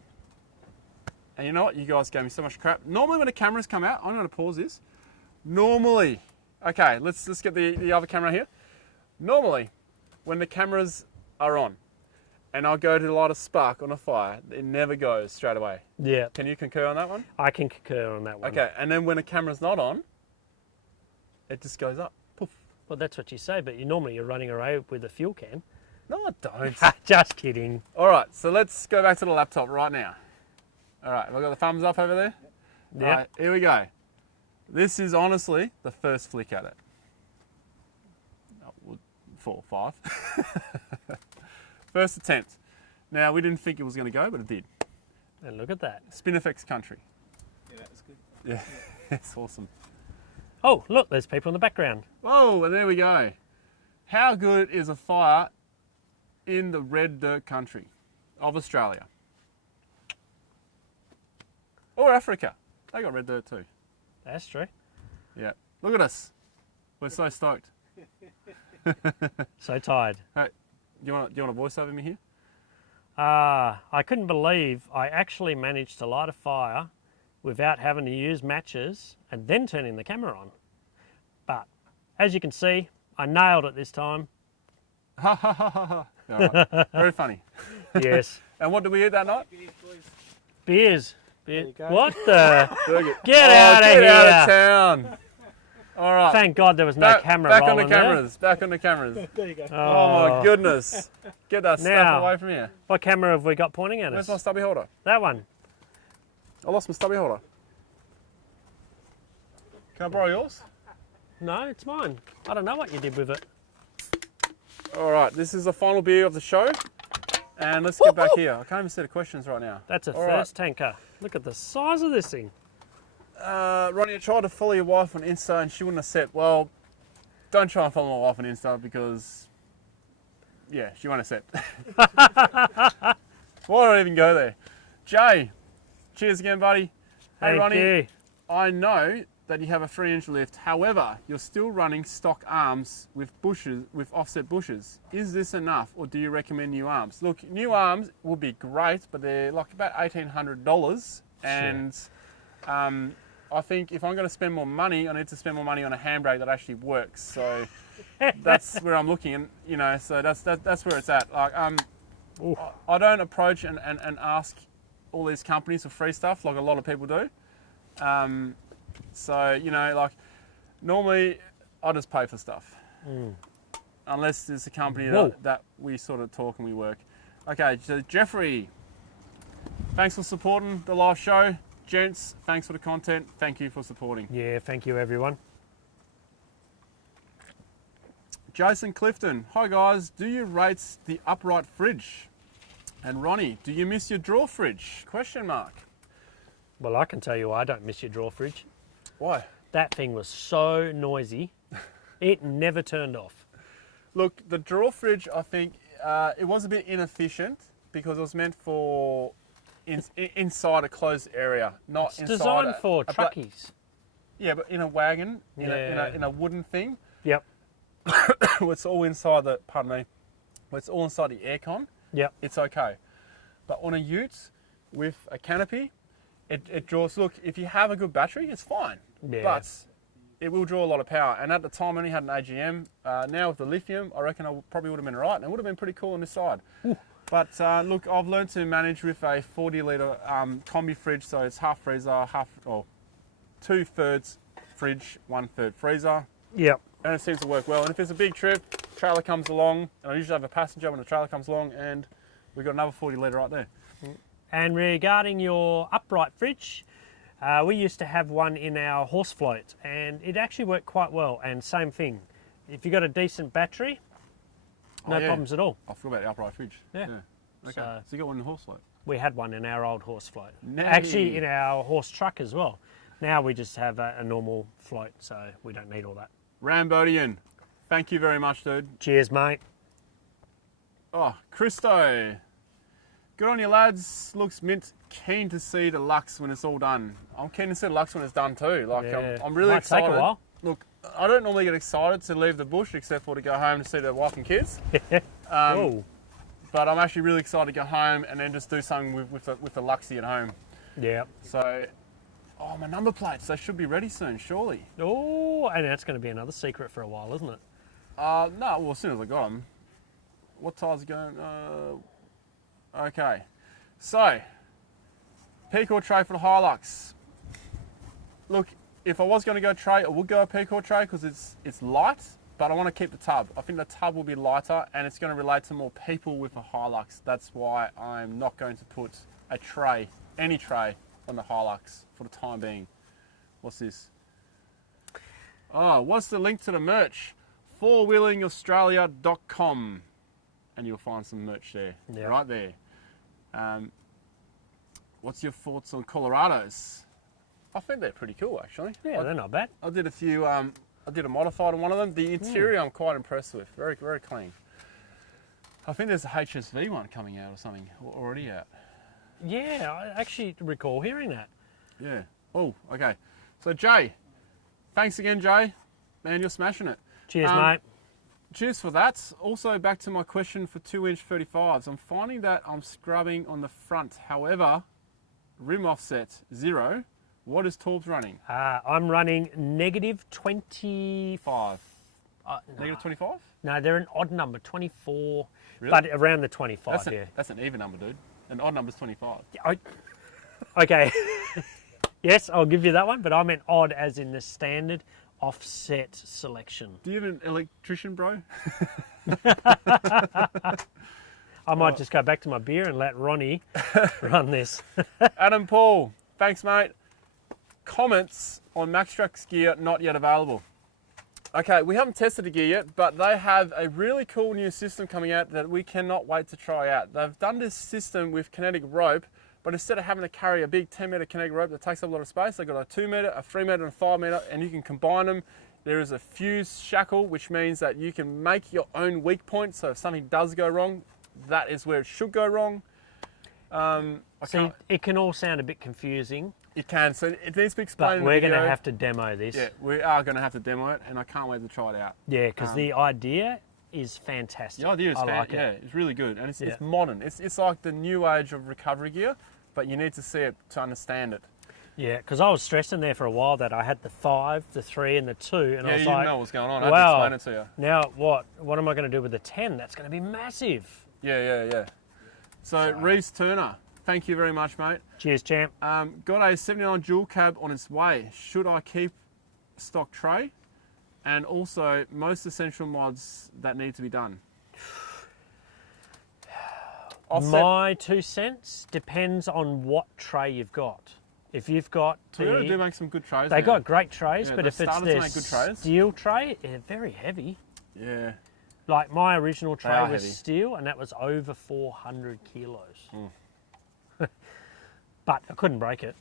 And you know what? You guys gave me so much crap. Normally when the cameras come out, I'm going to pause this. Normally, okay, let's get the other camera here. Normally, when the cameras are on and I'll go to light a spark on a fire, it never goes straight away. Yeah, Can you concur on that one? I can concur on that one. Okay, and then when the camera's not on, it just goes up. Poof. Well, that's what you say, but you're running around with a fuel can. No, I don't. Just kidding. All right, so let's go back to the laptop right now. All right, have I got the thumbs up over there? Yeah. All right, here we go. This is honestly the first flick at it. Oh, well, 4 or 5. First attempt. Now, we didn't think it was going to go, but it did. And look at that. Spinifex country. Yeah, that's good. Yeah, it's awesome. Oh, look, there's people in the background. Whoa, and there we go. How good is a fire in the red dirt country of Australia? Or Africa. They got red dirt too. That's true. Yeah. Look at us. We're so stoked. So tired. Hey, do you want to voice over me here? I couldn't believe I actually managed to light a fire without having to use matches and then turning the camera on. But as you can see, I nailed it this time. Ha ha ha ha ha. All right. Very funny. Yes. And what did we eat that night? Beers. you go. What the? Burger. Get out of Get here. out of town. All right. Thank God there was no camera back on rolling the cameras. Back on the cameras. There you go. there. Oh my goodness. Get that Now. stuff away from here. What camera have we got pointing at Where's us? my stubby holder? That one. I lost my stubby holder. Can I borrow yours? No, it's mine. I don't know what you did with it. All right, this is the final beer of the show. And let's get back here. I can't even see the questions right now. That's a All right. first tanker. Look at the size of this thing. Ronnie, I tried to follow your wife on Insta and she wouldn't accept. Well, don't try and follow my wife on Insta because, yeah, she won't accept. Why don't I even go there? Jay, cheers again, buddy. Hey, Thank Ronnie, you. I know that you have a 3-inch lift. However, you're still running stock arms with bushes, with offset bushes. Is this enough, or do you recommend new arms? Look, new arms would be great, but they're like about $1,800, and I think if I'm going to spend more money, I need to spend more money on a handbrake that actually works. So that's where I'm looking, and you know, so that's where it's at. Like, I don't approach and ask all these companies for free stuff like a lot of people do. So, you know, like normally I just pay for stuff. Unless there's a company that we sort of talk and we work. Okay, so Jeffrey, thanks for supporting the live show. Gents, thanks for the content. Thank you for supporting. Yeah, thank you everyone. Jason Clifton, hi guys, do you rate the upright fridge? And Ronnie, do you miss your drawer fridge? Question mark. Well, I can tell you I don't miss your drawer fridge. Why? That thing was so noisy. It never turned off. Look, the drawer fridge, I think, it was a bit inefficient because it was meant for inside a closed area, not It's inside designed for truckies. Yeah, but in a wagon, Yeah. in a wooden thing, Yep. where it's all inside the, pardon me, where it's all inside the aircon, Yep. it's okay. But on a ute with a canopy, it draws, look, if you have a good battery, it's fine. Yeah. But it will draw a lot of power. And at the time, I only had an AGM. Now with the lithium, I reckon I probably would have been right. And it would have been pretty cool on this side. Ooh. But look, I've learned to manage with a 40-litre combi fridge. So it's half freezer, or 2/3 fridge, 1/3 freezer. Yep. And it seems to work well. And if it's a big trip, trailer comes along, and I usually have a passenger when the trailer comes along, and we've got another 40-litre right there. And regarding your upright fridge, we used to have one in our horse float, and it actually worked quite well. And same thing, if you got a decent battery, no yeah. problems at all. I forgot about the upright fridge. Yeah. Okay. So- So you got one in the horse float? We had one in our old horse float. Nay. Actually, in our horse truck as well. Now we just have a normal float, so we don't need all that. Rambodian, thank you very much, dude. Cheers, mate. Oh, Christo. Good on you, lads. Looks mint. Keen to see the Lux when it's all done. I'm keen to see the Lux when it's done too. Like, Yeah. I'm really Might excited. take a while. Look, I don't normally get excited to leave the bush except for to go home to see the wife and kids. Whoa. But I'm actually really excited to go home and then just do something with the Luxie at home. Yeah. So, oh, my number plates, they should be ready soon, surely. Oh, and that's going to be another secret for a while, isn't it? No, well, as soon as I got them. What tyres are going? Okay. So, Peacock tray for the Hilux. Look, if I was going to go tray, I would go a Peacock tray because it's light, but I want to keep the tub. I think the tub will be lighter and it's going to relate to more people with a Hilux. That's why I'm not going to put a tray, any tray, on the Hilux for the time being. What's this? Oh, what's the link to the merch? fourwheelingaustralia.com, and you'll find some merch there, right there. What's your thoughts on Colorados? I think they're pretty cool, actually. Yeah, they're not bad. I did a few. I did a modified on one of them. The interior, I'm quite impressed with. Very, very clean. I think there's a HSV one coming out or something already out. Yeah, I actually recall hearing that. Yeah. Oh, okay. So Jay, thanks again, Jay. Man, you're smashing it. Cheers, mate. Cheers for that. Also, back to my question for 2-inch 35s. I'm finding that I'm scrubbing on the front. However, rim offset 0. What is Torbs running? I'm running negative 25. Negative 25? No, they're an odd number, 24. Really? But around the 25, That's an even number, dude. An odd number's 25. Okay. Yes, I'll give you that one, but I meant odd as in the standard offset selection. Do you have an electrician, bro? I might just go back to my beer and let Ronnie run this. Adam Paul, thanks, mate. Comments on MaxTrax gear not yet available. Okay, we haven't tested the gear yet, but they have a really cool new system coming out that we cannot wait to try out. They've done this system with kinetic rope, but instead of having to carry a big 10-meter kinetic rope that takes up a lot of space, they've got a 2-meter, a 3-meter, and a 5-meter, and you can combine them. There is a fuse shackle, which means that you can make your own weak point, so if something does go wrong, that is where it should go wrong. See, it can all sound a bit confusing. It can, so it needs to be explained. But we're going to have to demo this. Yeah, we are going to have to demo it, and I can't wait to try it out. Yeah, because the idea is fantastic. The idea is like yeah, it's really good, and it's modern. It's like the new age of recovery gear, but you need to see it to understand it. Yeah, because I was stressing there for a while that I had the 5, the 3, and the 2, and I was you like, didn't know what was going on. I had to explain it to you. Now what? What am I going to do with the 10? That's going to be massive. Yeah. So Reese Turner, thank you very much, mate. Cheers, champ. Got a 79 dual cab on its way. Should I keep stock tray? And also most essential mods that need to be done. My 2 cents depends on what tray you've got. If you've got Toyota do make some good trays. They got great trays, Yeah, but if it's their steel tray, they're very heavy. Yeah. Like my original tray was heavy. steel, and that was over 400 kilos. But I couldn't break it.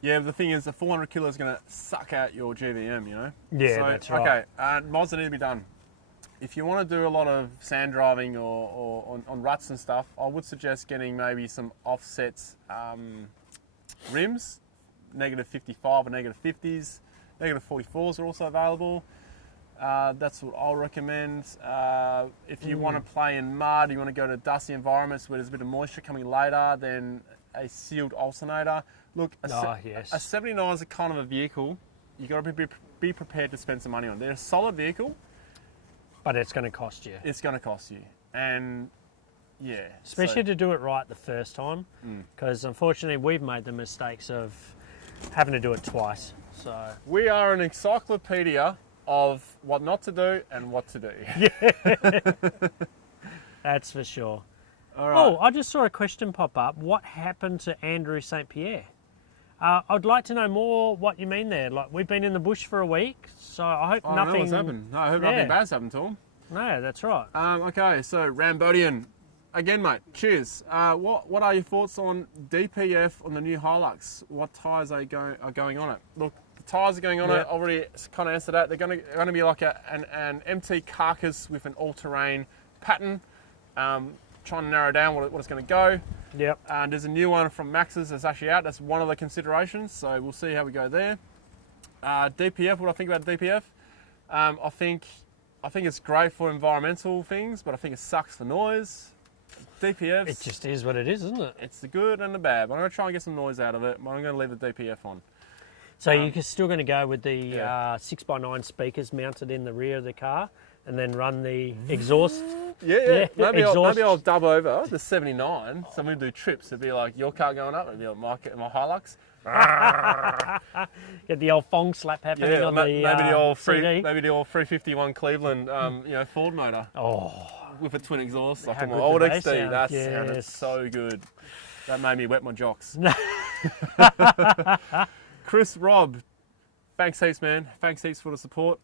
Yeah, but the thing is, the 400 kilo is going to suck out your GVM, you know? Yeah, so, that's right. Okay, mods that need to be done. If you want to do a lot of sand driving or on ruts and stuff, I would suggest getting maybe some offsets rims, negative 55 or negative 50s. Negative 44s are also available. That's what I'll recommend. If you want to play in mud, you want to go to dusty environments where there's a bit of moisture coming later, then a sealed alternator. Look, a 79 is a kind of a vehicle you've got to be prepared to spend some money on. They're a solid vehicle. But it's going to cost you. It's going to cost you. And yeah. Especially to do it right the first time. Because unfortunately we've made the mistakes of having to do it twice. So we are an encyclopedia of what not to do and what to do. Yeah. That's for sure. All right. Oh, I just saw a question pop up. What happened to Andrew St. Pierre? I'd like to know more what you mean there. Like, we've been in the bush for a week, so I hope nothing... I know what's happened. No, I hope nothing bad's happened to him. No, that's right. Okay, so Rambodian. Again, mate, cheers. What are your thoughts on DPF on the new Hilux? What tyres are going on it? Look, the tyres are going on it. Already kind of answered that. They're going to be like an MT carcass with an all-terrain pattern. trying to narrow down what it's going to go. Yep. And there's a new one from Maxis that's actually out. That's one of the considerations. So we'll see how we go there. DPF, what I think about DPF? I think it's great for environmental things, but I think it sucks for noise. DPF. It just is what it is, isn't it? It's the good and the bad. But I'm going to try and get some noise out of it, but I'm going to leave the DPF on. So you're still going to go with the 6x9 speakers mounted in the rear of the car and then run the exhaust? Yeah. Maybe I'll exhaust. dub over the 79. So I'm going to do trips. It'd be like your car going up. It'd be like my Hilux. Get the old Fong slap happening on maybe the the old CD. maybe the old 351 Cleveland, Ford motor. Oh, With a twin exhaust, like How on my good old do they XD. sound? That sounded Yes. so good. That made me wet my jocks. Chris Robb, thanks heaps, man. Thanks heaps for the support.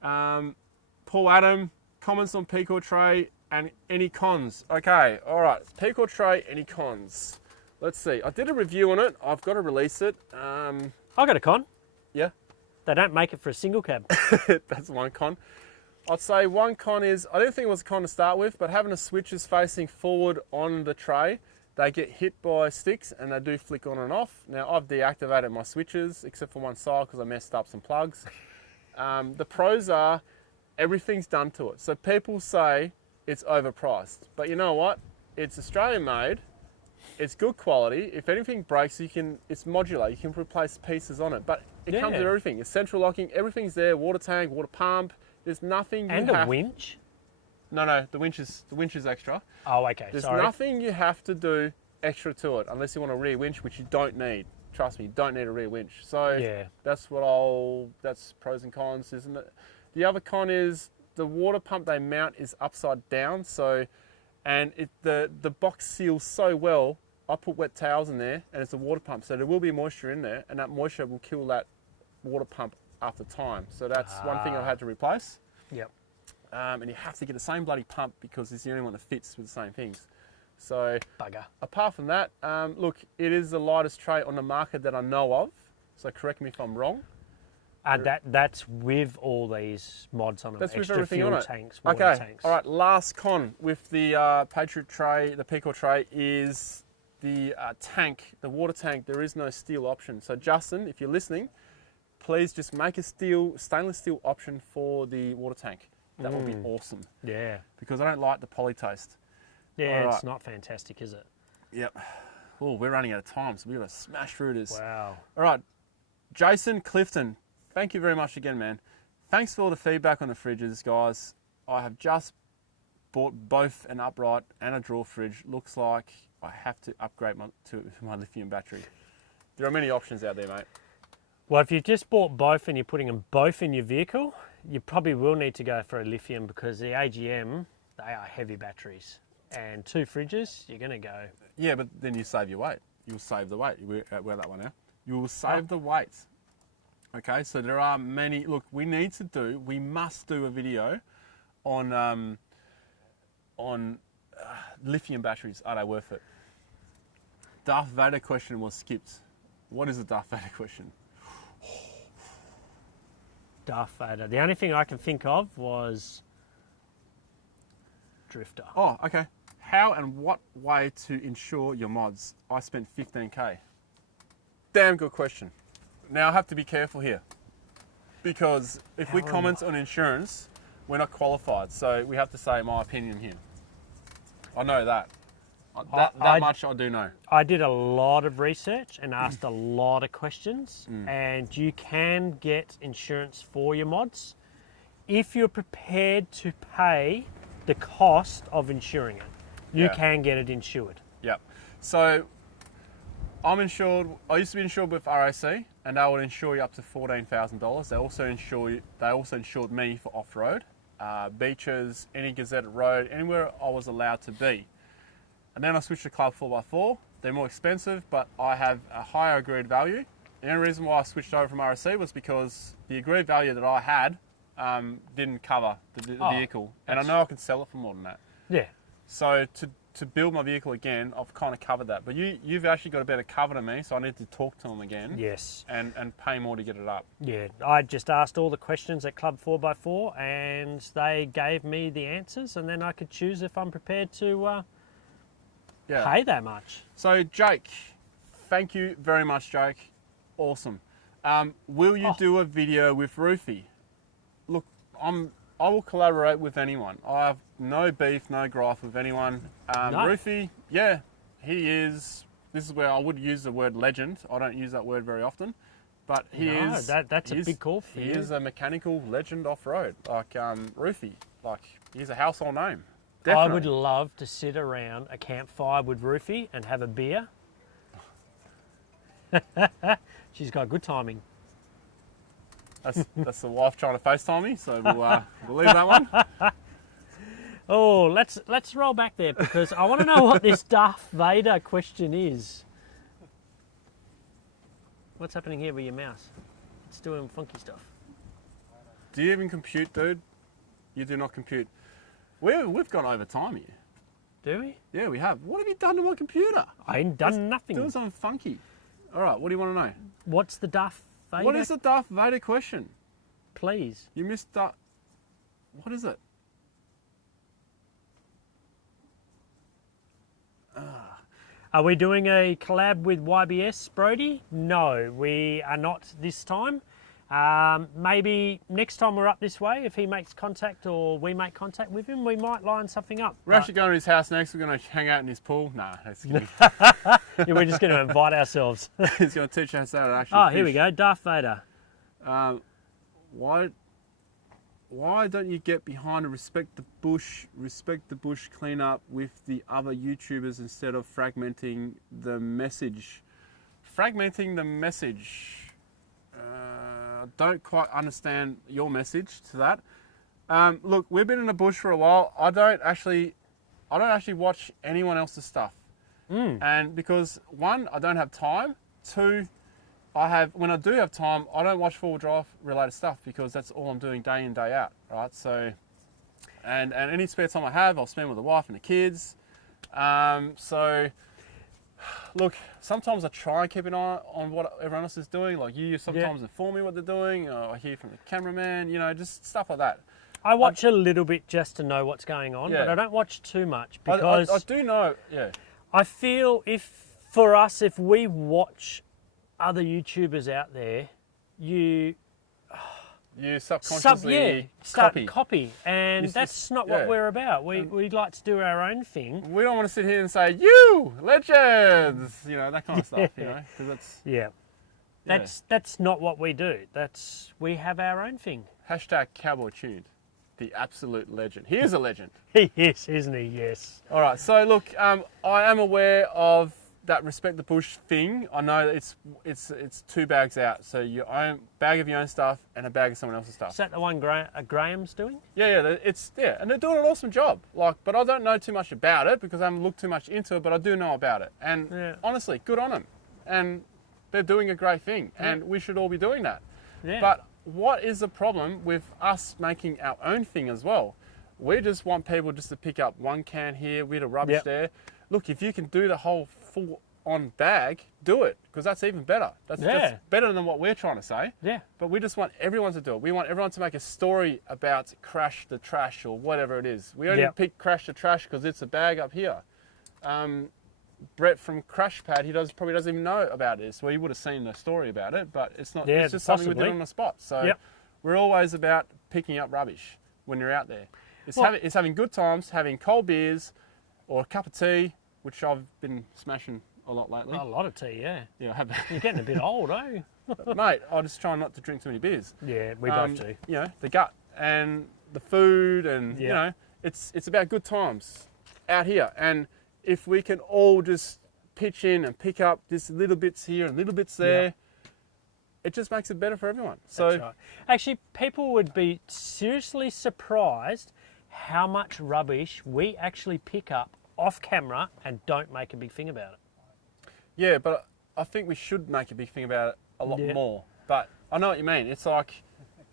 Paul Adam, comments on Peak or Tray and any cons. Okay, all right. Peak or Tray, any cons? Let's see. I did a review on it. I've got to release it. I got a con. Yeah, They don't make it for a single cab. that's one con. I'd say one con is, I didn't think it was a con to start with, but having the switches facing forward on the tray, they get hit by sticks and they do flick on and off. Now, I've deactivated my switches, except for one side because I messed up some plugs. The pros are, everything's done to it. So people say it's overpriced, but you know what? It's Australian made. It's good quality. If anything breaks, it's modular. You can replace pieces on it, but it comes with everything. It's central locking. Everything's there. Water tank, water pump. There's nothing. And a winch. No. The winch is extra. Oh, okay. There's Sorry. nothing you have to do extra to it, unless you want a rear winch, which you don't need. Trust me, you don't need a rear winch. So Yeah. that's that's pros and cons, isn't it? The other con is the water pump they mount is upside down. So, and the box seals so well. I put wet towels in there and it's a water pump. So there will be moisture in there and that moisture will kill that water pump after time. So that's one thing I've had to replace. Yep. And you have to get the same bloody pump because it's the only one that fits with the same things. So Bugger. apart from that, look, it is the lightest tray on the market that I know of. So correct me if I'm wrong. That's with all these mods on them. That's with extra everything fuel on it. tanks, water Okay, tanks. all right, last con with the Patriot tray, the Pico tray, is the tank, the water tank. There is no steel option. So Justin, if you're listening, please just make a stainless steel option for the water tank. That would be awesome. Yeah. Because I don't like the poly taste. Yeah, All it's right. not fantastic, is it? Yep. Oh, we're running out of time, so we've got to smash through this. Wow. All right, Jason Clifton, thank you very much again, man. Thanks for all the feedback on the fridges, guys. I have just bought both an upright and a drawer fridge. Looks like I have to upgrade to my lithium battery. There are many options out there, mate. Well, if you've just bought both and you're putting them both in your vehicle, you probably will need to go for a lithium because the AGM, they are heavy batteries. And 2 fridges, you're going to go. Yeah, but then you save your weight. You'll save the weight. Wear that one now. You will save the weight. Okay, so there are many. Look, we must do a video on lithium batteries. Are they worth it? Darth Vader question was skipped. What is the Darth Vader question? Darth Vader. The only thing I can think of was Drifter. Oh, okay. How and what way to insure your mods? I spent 15K. Damn good question. Now I have to be careful here because if we comment on insurance, we're not qualified. So we have to say my opinion here. I know that. That much I do know. I did a lot of research and asked a lot of questions, and you can get insurance for your mods if you're prepared to pay the cost of insuring it. You can get it insured. Yep. So I'm insured. I used to be insured with RAC, and they would insure you up to $14,000. They also insured me for off-road, beaches, any gazetted road, anywhere I was allowed to be. And then I switched to Club 4x4. They're more expensive, but I have a higher agreed value. The only reason why I switched over from RSC was because the agreed value that I had didn't cover the vehicle. And I know I can sell it for more than that. Yeah. So to build my vehicle again, I've kind of covered that. But you've actually got a better cover than me, so I need to talk to them again. Yes. And pay more to get it up. Yeah, I just asked all the questions at Club 4x4 and they gave me the answers, and then I could choose if I'm prepared to pay that much. So Jake, thank you very much, Jake. Awesome. Will you do a video with Roofy? Look, I will collaborate with anyone. I have no beef, no gripe with anyone. No. Roofy, yeah, he is. This is where I would use the word legend. I don't use that word very often, but he is. That's a big call for you. you. He is a mechanical legend off road. Like Roofy, like he's a household name. Definitely. I would love to sit around a campfire with Roofy and have a beer. She's got good timing. That's the wife trying to FaceTime me, so we'll leave that one. Oh, let's roll back there because I want to know what this Darth Vader question is. What's happening here with your mouse? It's doing funky stuff. Do you even compute, dude? You do not compute. We've gone over time here. Do we? Yeah, we have. What have you done to my computer? I ain't done nothing. Doing something funky. All right, what do you want to know? What's the Darth Vader? What is the Darth Vader question? Please. You missed that. What is it? Are we doing a collab with YBS, Brody? No, we are not this time. Maybe next time we're up this way, if he makes contact or we make contact with him, we might line something up. We're actually going to his house next. We're going to hang out in his pool. Nah, that's kidding. Yeah, we're just going to invite ourselves. He's going to teach us how to actually fish. Here we go, Darth Vader. Why don't you get behind and respect the bush cleanup with the other YouTubers instead of fragmenting the message? Fragmenting the message. I don't quite understand your message to that. Look, we've been in the bush for a while. I don't actually watch anyone else's stuff. And because one, I don't have time. Two, when I do have time, I don't watch four-wheel drive related stuff because that's all I'm doing day in, day out, right? So, and any spare time I have, I'll spend with the wife and the kids. So, look, sometimes I try and keep an eye on what everyone else is doing. Like you sometimes inform me what they're doing. Or I hear from the cameraman, just stuff like that. I watch a little bit just to know what's going on, but I don't watch too much because I do know, I feel if we watch other YouTubers out there, you subconsciously copy, and that's not what we're about. We like to do our own thing. We don't want to sit here and say, "You legends," that kind of stuff. Because that's not what we do. We have our own thing. Hashtag cowboy tuned, the absolute legend. He is a legend. He is, isn't he? Yes. All right. So look, I am aware of that respect the bush thing. I know it's 2 bags out. So your own bag of your own stuff and a bag of someone else's stuff. Is that the one Graham's doing? Yeah, and they're doing an awesome job. But I don't know too much about it because I haven't looked too much into it. But I do know about it, and honestly, good on them. And they're doing a great thing, and we should all be doing that. Yeah. But what is the problem with us making our own thing as well? We just want people just to pick up one can here, with a rubbish there. Look, if you can do the whole full-on bag, do it, because that's even better. That's better than what we're trying to say. Yeah. But we just want everyone to do it. We want everyone to make a story about Crash the Trash or whatever it is. We only pick Crash the Trash because it's a bag up here. Brett from Crash Pad, probably doesn't even know about it. So he would have seen the story about it, but it's not. It's just something we did on the spot. So we're always about picking up rubbish when you're out there. It's having good times, having cold beers or a cup of tea, which I've been smashing a lot lately. A lot of tea, yeah. Yeah, I have. You're getting a bit old, eh? Mate, I just try not to drink too many beers. Yeah, we both do. The gut and the food and, it's about good times out here. And if we can all just pitch in and pick up just little bits here and little bits there, it just makes it better for everyone. So, that's right. Actually, people would be seriously surprised how much rubbish we actually pick up off camera and don't make a big thing about it. Yeah, but I think we should make a big thing about it a lot more. But I know what you mean. It's like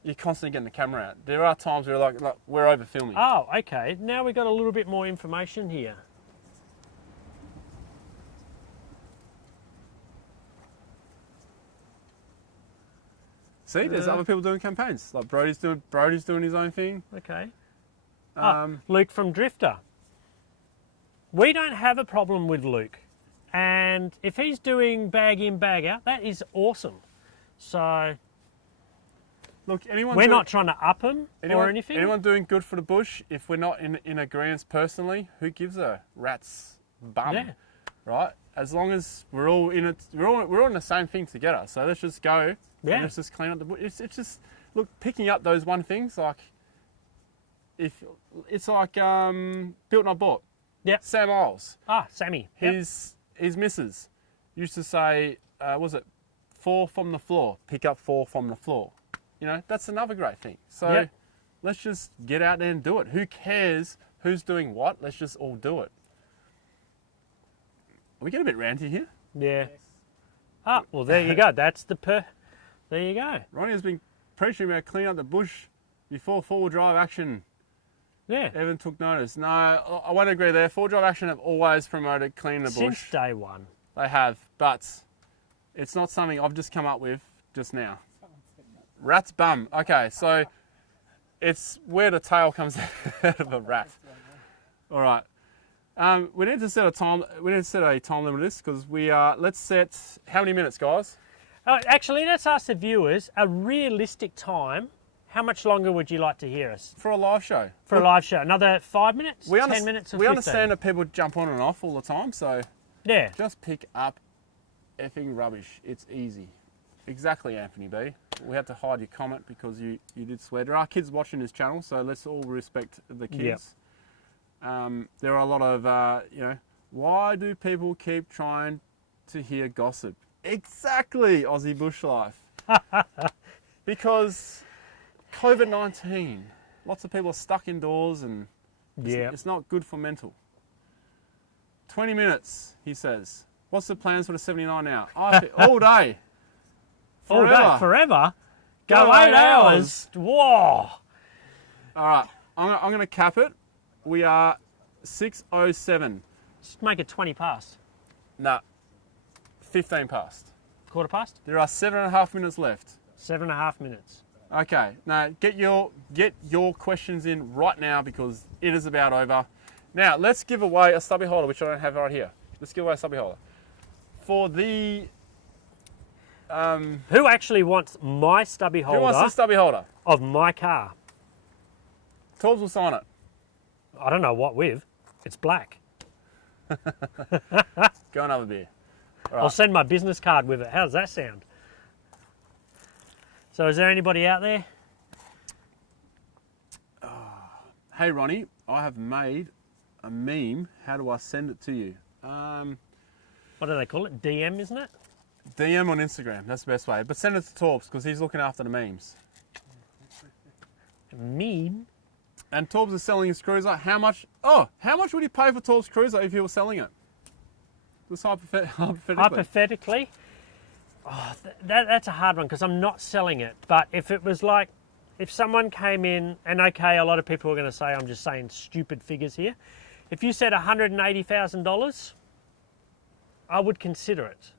you're constantly getting the camera out. There are times where like we're over filming. Oh, okay. Now we've got a little bit more information here. See, there's other people doing campaigns. Like Brody's doing his own thing. Okay. Luke from Drifter. We don't have a problem with Luke. And if he's doing bag in, bag out, that is awesome. So look, anyone we're not trying to up him or anything. Anyone doing good for the bush, if we're not in agreement personally, who gives a rat's bum? Yeah. Right? As long as we're all in it, we're all in the same thing together. So let's just go. Yeah. And let's just clean up the bush. It's just, look, picking up those one things, like, if it's like built not bought. Yeah. Sam Isles. Sammy. His missus used to say, was it 4 from the floor? Pick up 4 from the floor. You know, that's another great thing. So let's just get out there and do it. Who cares who's doing what? Let's just all do it. Are we getting a bit ranty here? Yeah. Well, there you go. That's there you go. Ronnie has been preaching about cleaning up the bush before four-wheel drive action. Yeah. Evan took notice. No, I won't agree there. Four-wheel drive action have always promoted cleaning the bush. Since day one. They have, but it's not something I've just come up with just now. Rat's bum. Okay, so it's where the tail comes out of a rat. All right. We need to set a time. We need to set a time limit of this because we are. Let's set how many minutes, guys? Actually, let's ask the viewers a realistic time. How much longer would you like to hear us? For a live show. For a live show. Another 5 minutes? 10 minutes or 15? We understand that people jump on and off all the time, so yeah, just pick up effing rubbish. It's easy. Exactly, Anthony B. We had to hide your comment because you did swear. There are kids watching this channel, so let's all respect the kids. Yep. There are a lot of, why do people keep trying to hear gossip? Exactly, Aussie Bush Life. Because COVID-19, lots of people are stuck indoors and it's not good for mental. 20 minutes, he says. What's the plans for the 79 now? All day. Forever. All day, forever? Go 8 hours. Whoa. All right, I'm going to cap it. We are 6:07. Just make it 20 past. Nah, 15 past. Quarter past? There are 7.5 minutes left. 7.5 minutes. Okay, now get your questions in right now because it is about over. Now, let's give away a stubby holder, which I don't have right here. Let's give away a stubby holder. For the... who actually wants my stubby holder? Who wants the stubby holder? Of my car. Torbs will sign it. I don't know what with. It's black. Go and have a beer. All right. I'll send my business card with it. How does that sound? So is there anybody out there? Hey Ronnie, I have made a meme. How do I send it to you? What do they call it? DM, isn't it? DM on Instagram. That's the best way. But send it to Torbs because he's looking after the memes. Meme? And Torbs is selling his cruiser. How much? Oh, how much would he pay for Torbs' cruiser if he was selling it? Just hypothetically. Hypothetically? Oh, that's a hard one because I'm not selling it. But if it was like, if someone came in, and okay, a lot of people are going to say I'm just saying stupid figures here. If you said $180,000, I would consider it.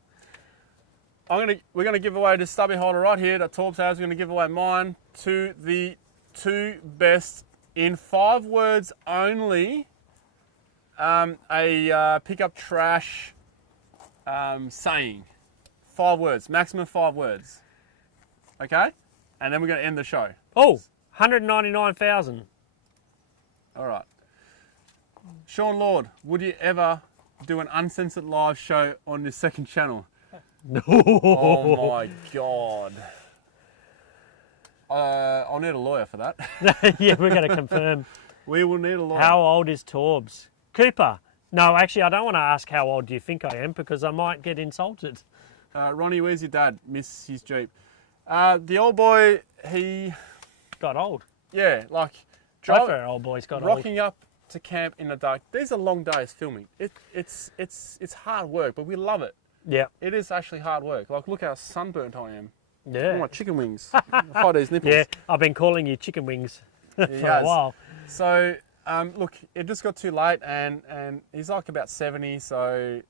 We're going to give away this stubby holder right here that Torbs has. We're going to give away mine to the two best in 5 words only. A pickup trash saying. 5 words, maximum 5 words. Okay? And then we're going to end the show. Oh, 199,000. All right. Sean Lord, would you ever do an uncensored live show on this second channel? No. Oh my God. I'll need a lawyer for that. Yeah, we're going to confirm. We will need a lawyer. How old is Torbs? Cooper. No, actually, I don't want to ask how old do you think I am because I might get insulted. Ronnie, where's your dad? Miss his Jeep. The old boy, he... Got old. Yeah, like... Both our old boys got rocking up to camp in the dark. These are long days filming. It's hard work, but we love it. Yeah. It is actually hard work. Like, look how sunburnt I am. Yeah. Oh, my chicken wings. Hide these nipples. Yeah, I've been calling you chicken wings for a while. So, look, it just got too late, and he's like about 70, so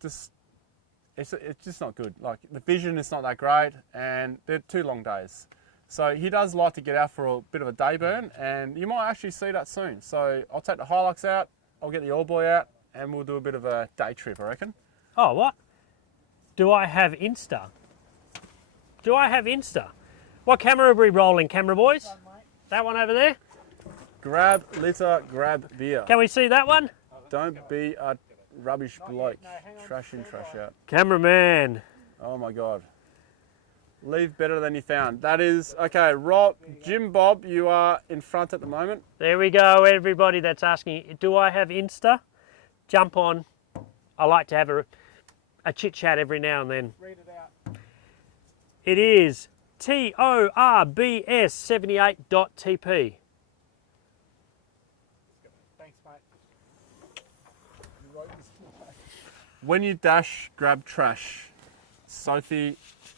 just it's just not good. Like the vision is not that great, and they're 2 long days. So he does like to get out for a bit of a day burn, and you might actually see that soon. So I'll take the Hilux out, I'll get the old boy out, and we'll do a bit of a day trip, I reckon. Oh, what? Do I have Insta? Do I have Insta? What camera are we rolling, camera boys? That one over there? Grab litter, grab beer. Can we see that one? Don't be a rubbish bloke. Trash in, trash out. Cameraman. Oh my God. Leave better than you found. That is, okay, Rob, Jim Bob, you are in front at the moment. There we go, everybody that's asking, do I have Insta? Jump on. I like to have a chit chat every now and then. Read it out. It is TORBS78.TP. Thanks, mate. You wrote this tonight. When you dash, grab trash. Sophie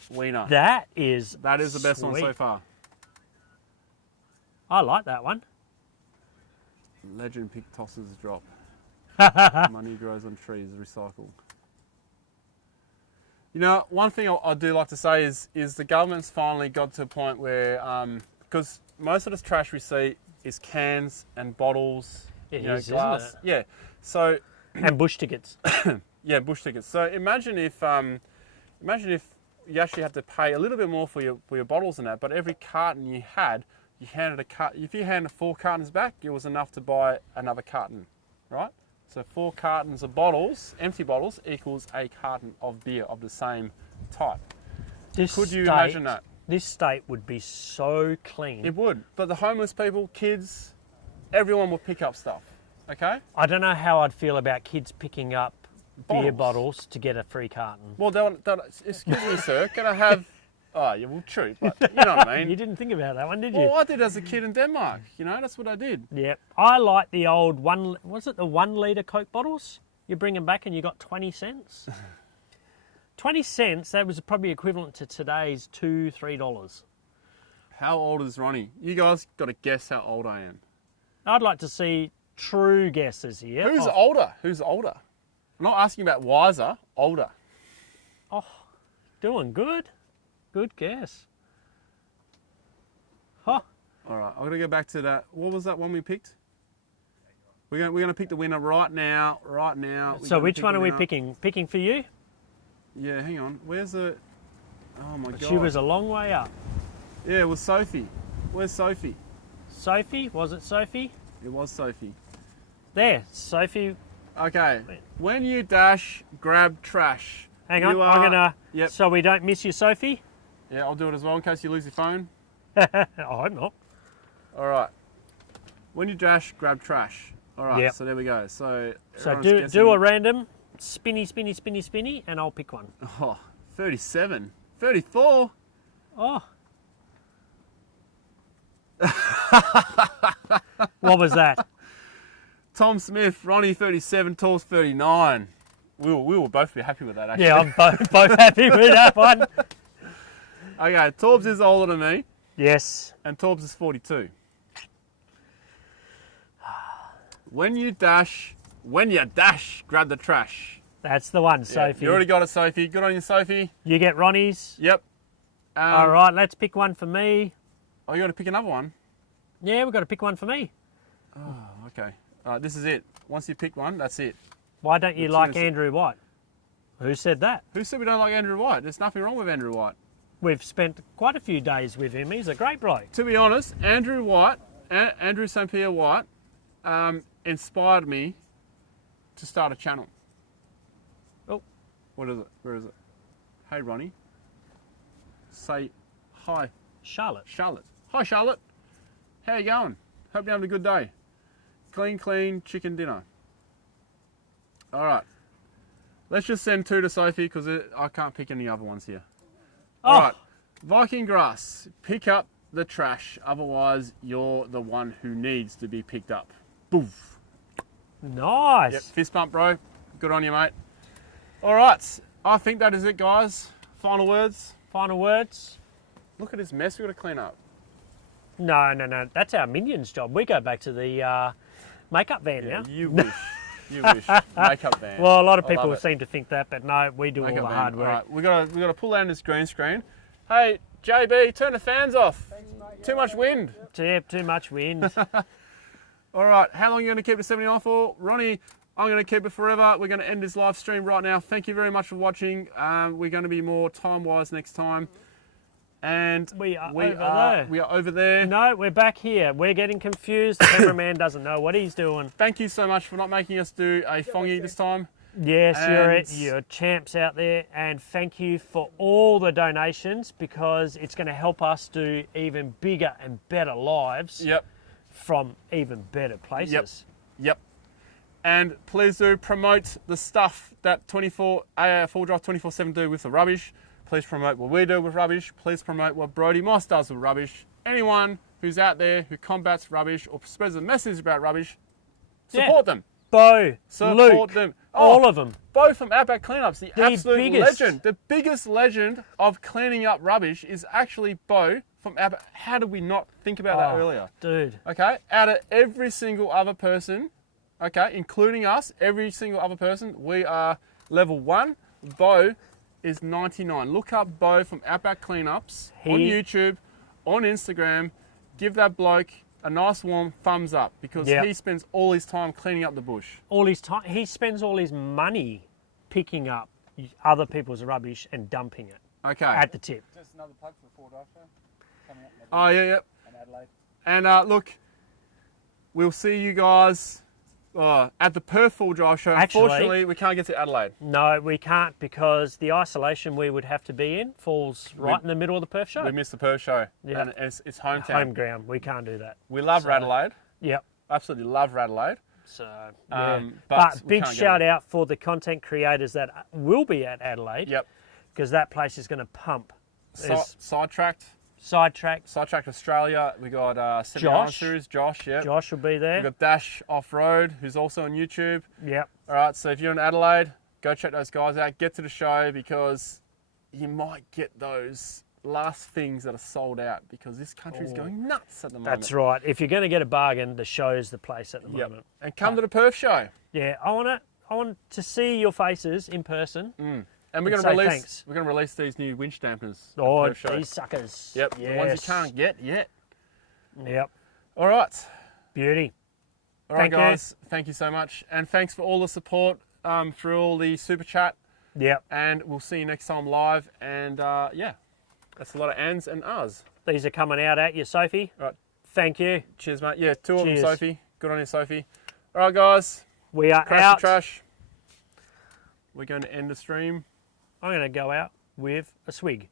Wiener. That is The best one sweet. so far. I like that one. Legend pick tosses drop. Money grows on trees, recycle. You know, one thing I do like to say is the government's finally got to a point where, because most of this trash we see is cans and bottles, It you know, is, glass. isn't it? Yeah. So And bush tickets. yeah, bush tickets. So imagine if you actually had to pay a little bit more for your bottles and that, but every carton you had, you handed a carton. If you handed 4 cartons back, it was enough to buy another carton, right? So 4 cartons of bottles, empty bottles, equals a carton of beer of the same type. Could you imagine that? This state would be so clean. It would. But the homeless people, kids, everyone will pick up stuff, okay? I don't know how I'd feel about kids picking up beer Bottles. bottles to get a free carton. Well, they'll excuse me, sir, can I have... Oh, yeah, well, true, but you know what I mean. You didn't think about that one, did you? Well, I did as a kid in Denmark, you know, that's what I did. Yep. I like the old the 1 litre Coke bottles? You bring them back and you got 20 cents. 20 cents, that was probably equivalent to today's $2-3. How old is Ronnie? You guys got to guess how old I am. I'd like to see true guesses here. Who's Oh, older? Who's older? I'm not asking about wiser, older. oh, doing good. Good guess. Huh. All right, I'm going to go back to that. What was that one we picked? We're going to pick the winner right now, We're So gonna which pick one the are we winner. picking? Picking for you? Yeah, hang on. Where's the... Oh, my God. She was a long way up. Yeah, it was Sophie. Where's Sophie? Sophie? Was it Sophie? It was Sophie. There, Sophie. Okay, when you dash, grab trash. Hang on, You I'm are- gonna. Yep. So we don't miss you, Sophie. Yeah, I'll do it as well in case you lose your phone. I hope not. All right. When you dash, grab trash. All right, Yep. so there we go. So So everyone's do a guessing- random spinny, and I'll pick one. Oh, 37. 34. Oh. What was that? Tom Smith, Ronnie 37, Torbs 39. We will both be happy with that, actually. Yeah, I'm both happy with that one. Okay, Torbs is older than me, Yes. and Torbs is 42. When you dash, grab the trash. That's the one, Yeah, Sophie. you already got it, Sophie. Good on you, Sophie. You get Ronnie's. Yep. All right, let's pick one for me. Oh, you got to pick another one? Yeah, we've got to pick one for me. Oh, okay. All right, this is it. Once you pick one, that's it. Why don't you Let's like see this. Andrew White? Who said that? Who said we don't like Andrew White? There's nothing wrong with Andrew White. We've spent quite a few days with him. He's a great bloke. To be honest, Andrew White, Andrew St. Pierre White, inspired me to start a channel. Oh. What is it? Where is it? Hey, Ronnie. Say hi, Charlotte. Charlotte. Hi, Charlotte. How you going? Hope you're having a good day. Clean chicken dinner. All right. Let's just send 2 to Sophie because I can't pick any other ones here. Oh, All right. Viking Grass. Pick up the trash. Otherwise, you're the one who needs to be picked up. Boof. nice. Yep. Fist bump, bro. Good on you, mate. All right. I think that is it, guys. Final words. Final words? Look at this mess we've got to clean up. No. That's our Minions job. We go back to the makeup van Yeah, now. you wish. You wish. Makeup band. Well, a lot of I love people it. seem to think that, but no, we do all Makeup the band. hard work. All right, we got to pull down this green screen. Hey, JB, turn the fans off. Thanks, mate. Too much wind. Too much wind. All right, how long are you going to keep the 79 for? Ronnie, I'm going to keep it forever. We're going to end this live stream right now. Thank you very much for watching. We're going to be more time-wise next time. And We are over there. We are over there. No, we're back here. We're getting confused. The cameraman doesn't know what he's doing. Thank you so much for not making us do a fongy this time. Yes, And- you're champs out there, and thank you for all the donations because it's going to help us do even bigger and better lives Yep, from even better places. yep. And please do promote the stuff that 4 Drive 24/7 do with the rubbish. Please promote what we do with rubbish. Please promote what Brody Moss does with rubbish. Anyone who's out there who combats rubbish or spreads a message about rubbish, support them. Bo, Support Luke, them. all of them. Bo from Outback Cleanups, the absolute biggest. legend. The biggest legend of cleaning up rubbish is actually Bo from Outback. How did we not think about that earlier? Dude. Okay, out of every single other person, okay, including us, every single other person, we are level 1. Bo is 99. Look up Bo from Outback Cleanups on YouTube, on Instagram. Give that bloke a nice warm thumbs up because he spends all his time cleaning up the bush. All his time, he spends all his money picking up other people's rubbish and dumping it Okay. at the tip. Just another plug for the 4 Drive show coming up next Oh, yeah. in Adelaide. And look, we'll see you guys at the Perth Full Drive show. Actually- Unfortunately, we can't get to Adelaide. No, we can't because the isolation we would have to be in falls right in the middle of the Perth show. We missed the Perth show. Yeah. And it's hometown. Home ground. We can't do that. We love Radelaide. Yep. Absolutely love Radelaide. So, yeah. But we big can't get shout it. out for the content creators that will be at Adelaide. Yep. Because that place is going to pump. There's Sidetracked Sidetracked. Australia. We got 79 Josh. series. Josh, yep. Josh will be We there. got Dash Off Road, who's also on YouTube. Yep. All right, so if you're in Adelaide, go check those guys out. Get to the show because you might get those last things that are sold out because this country's going nuts at the moment. That's right. If you're going to get a bargain, the show's the place at the Yep. moment. And come to the Perth show. Yeah, I want to see your faces in person. And we're And going to say release thanks. we're going to release these new winch dampers. at the Oh, Perth show. these suckers. Yep, Yes. the ones you can't get yet. Yep. All right. Beauty. All right, Thank you. guys. Thank you so much. And thanks for all the support through all the super chat. Yep. And we'll see you next time live. And yeah, that's a lot of ands and ahs. These are coming out at you, Sophie. All right. Thank you. Cheers, mate. Yeah, 2 of them, Cheers. Sophie. Good on you, Sophie. All right, guys. We are Crash out. the trash. We're going to end the stream. I'm going to go out with a swig.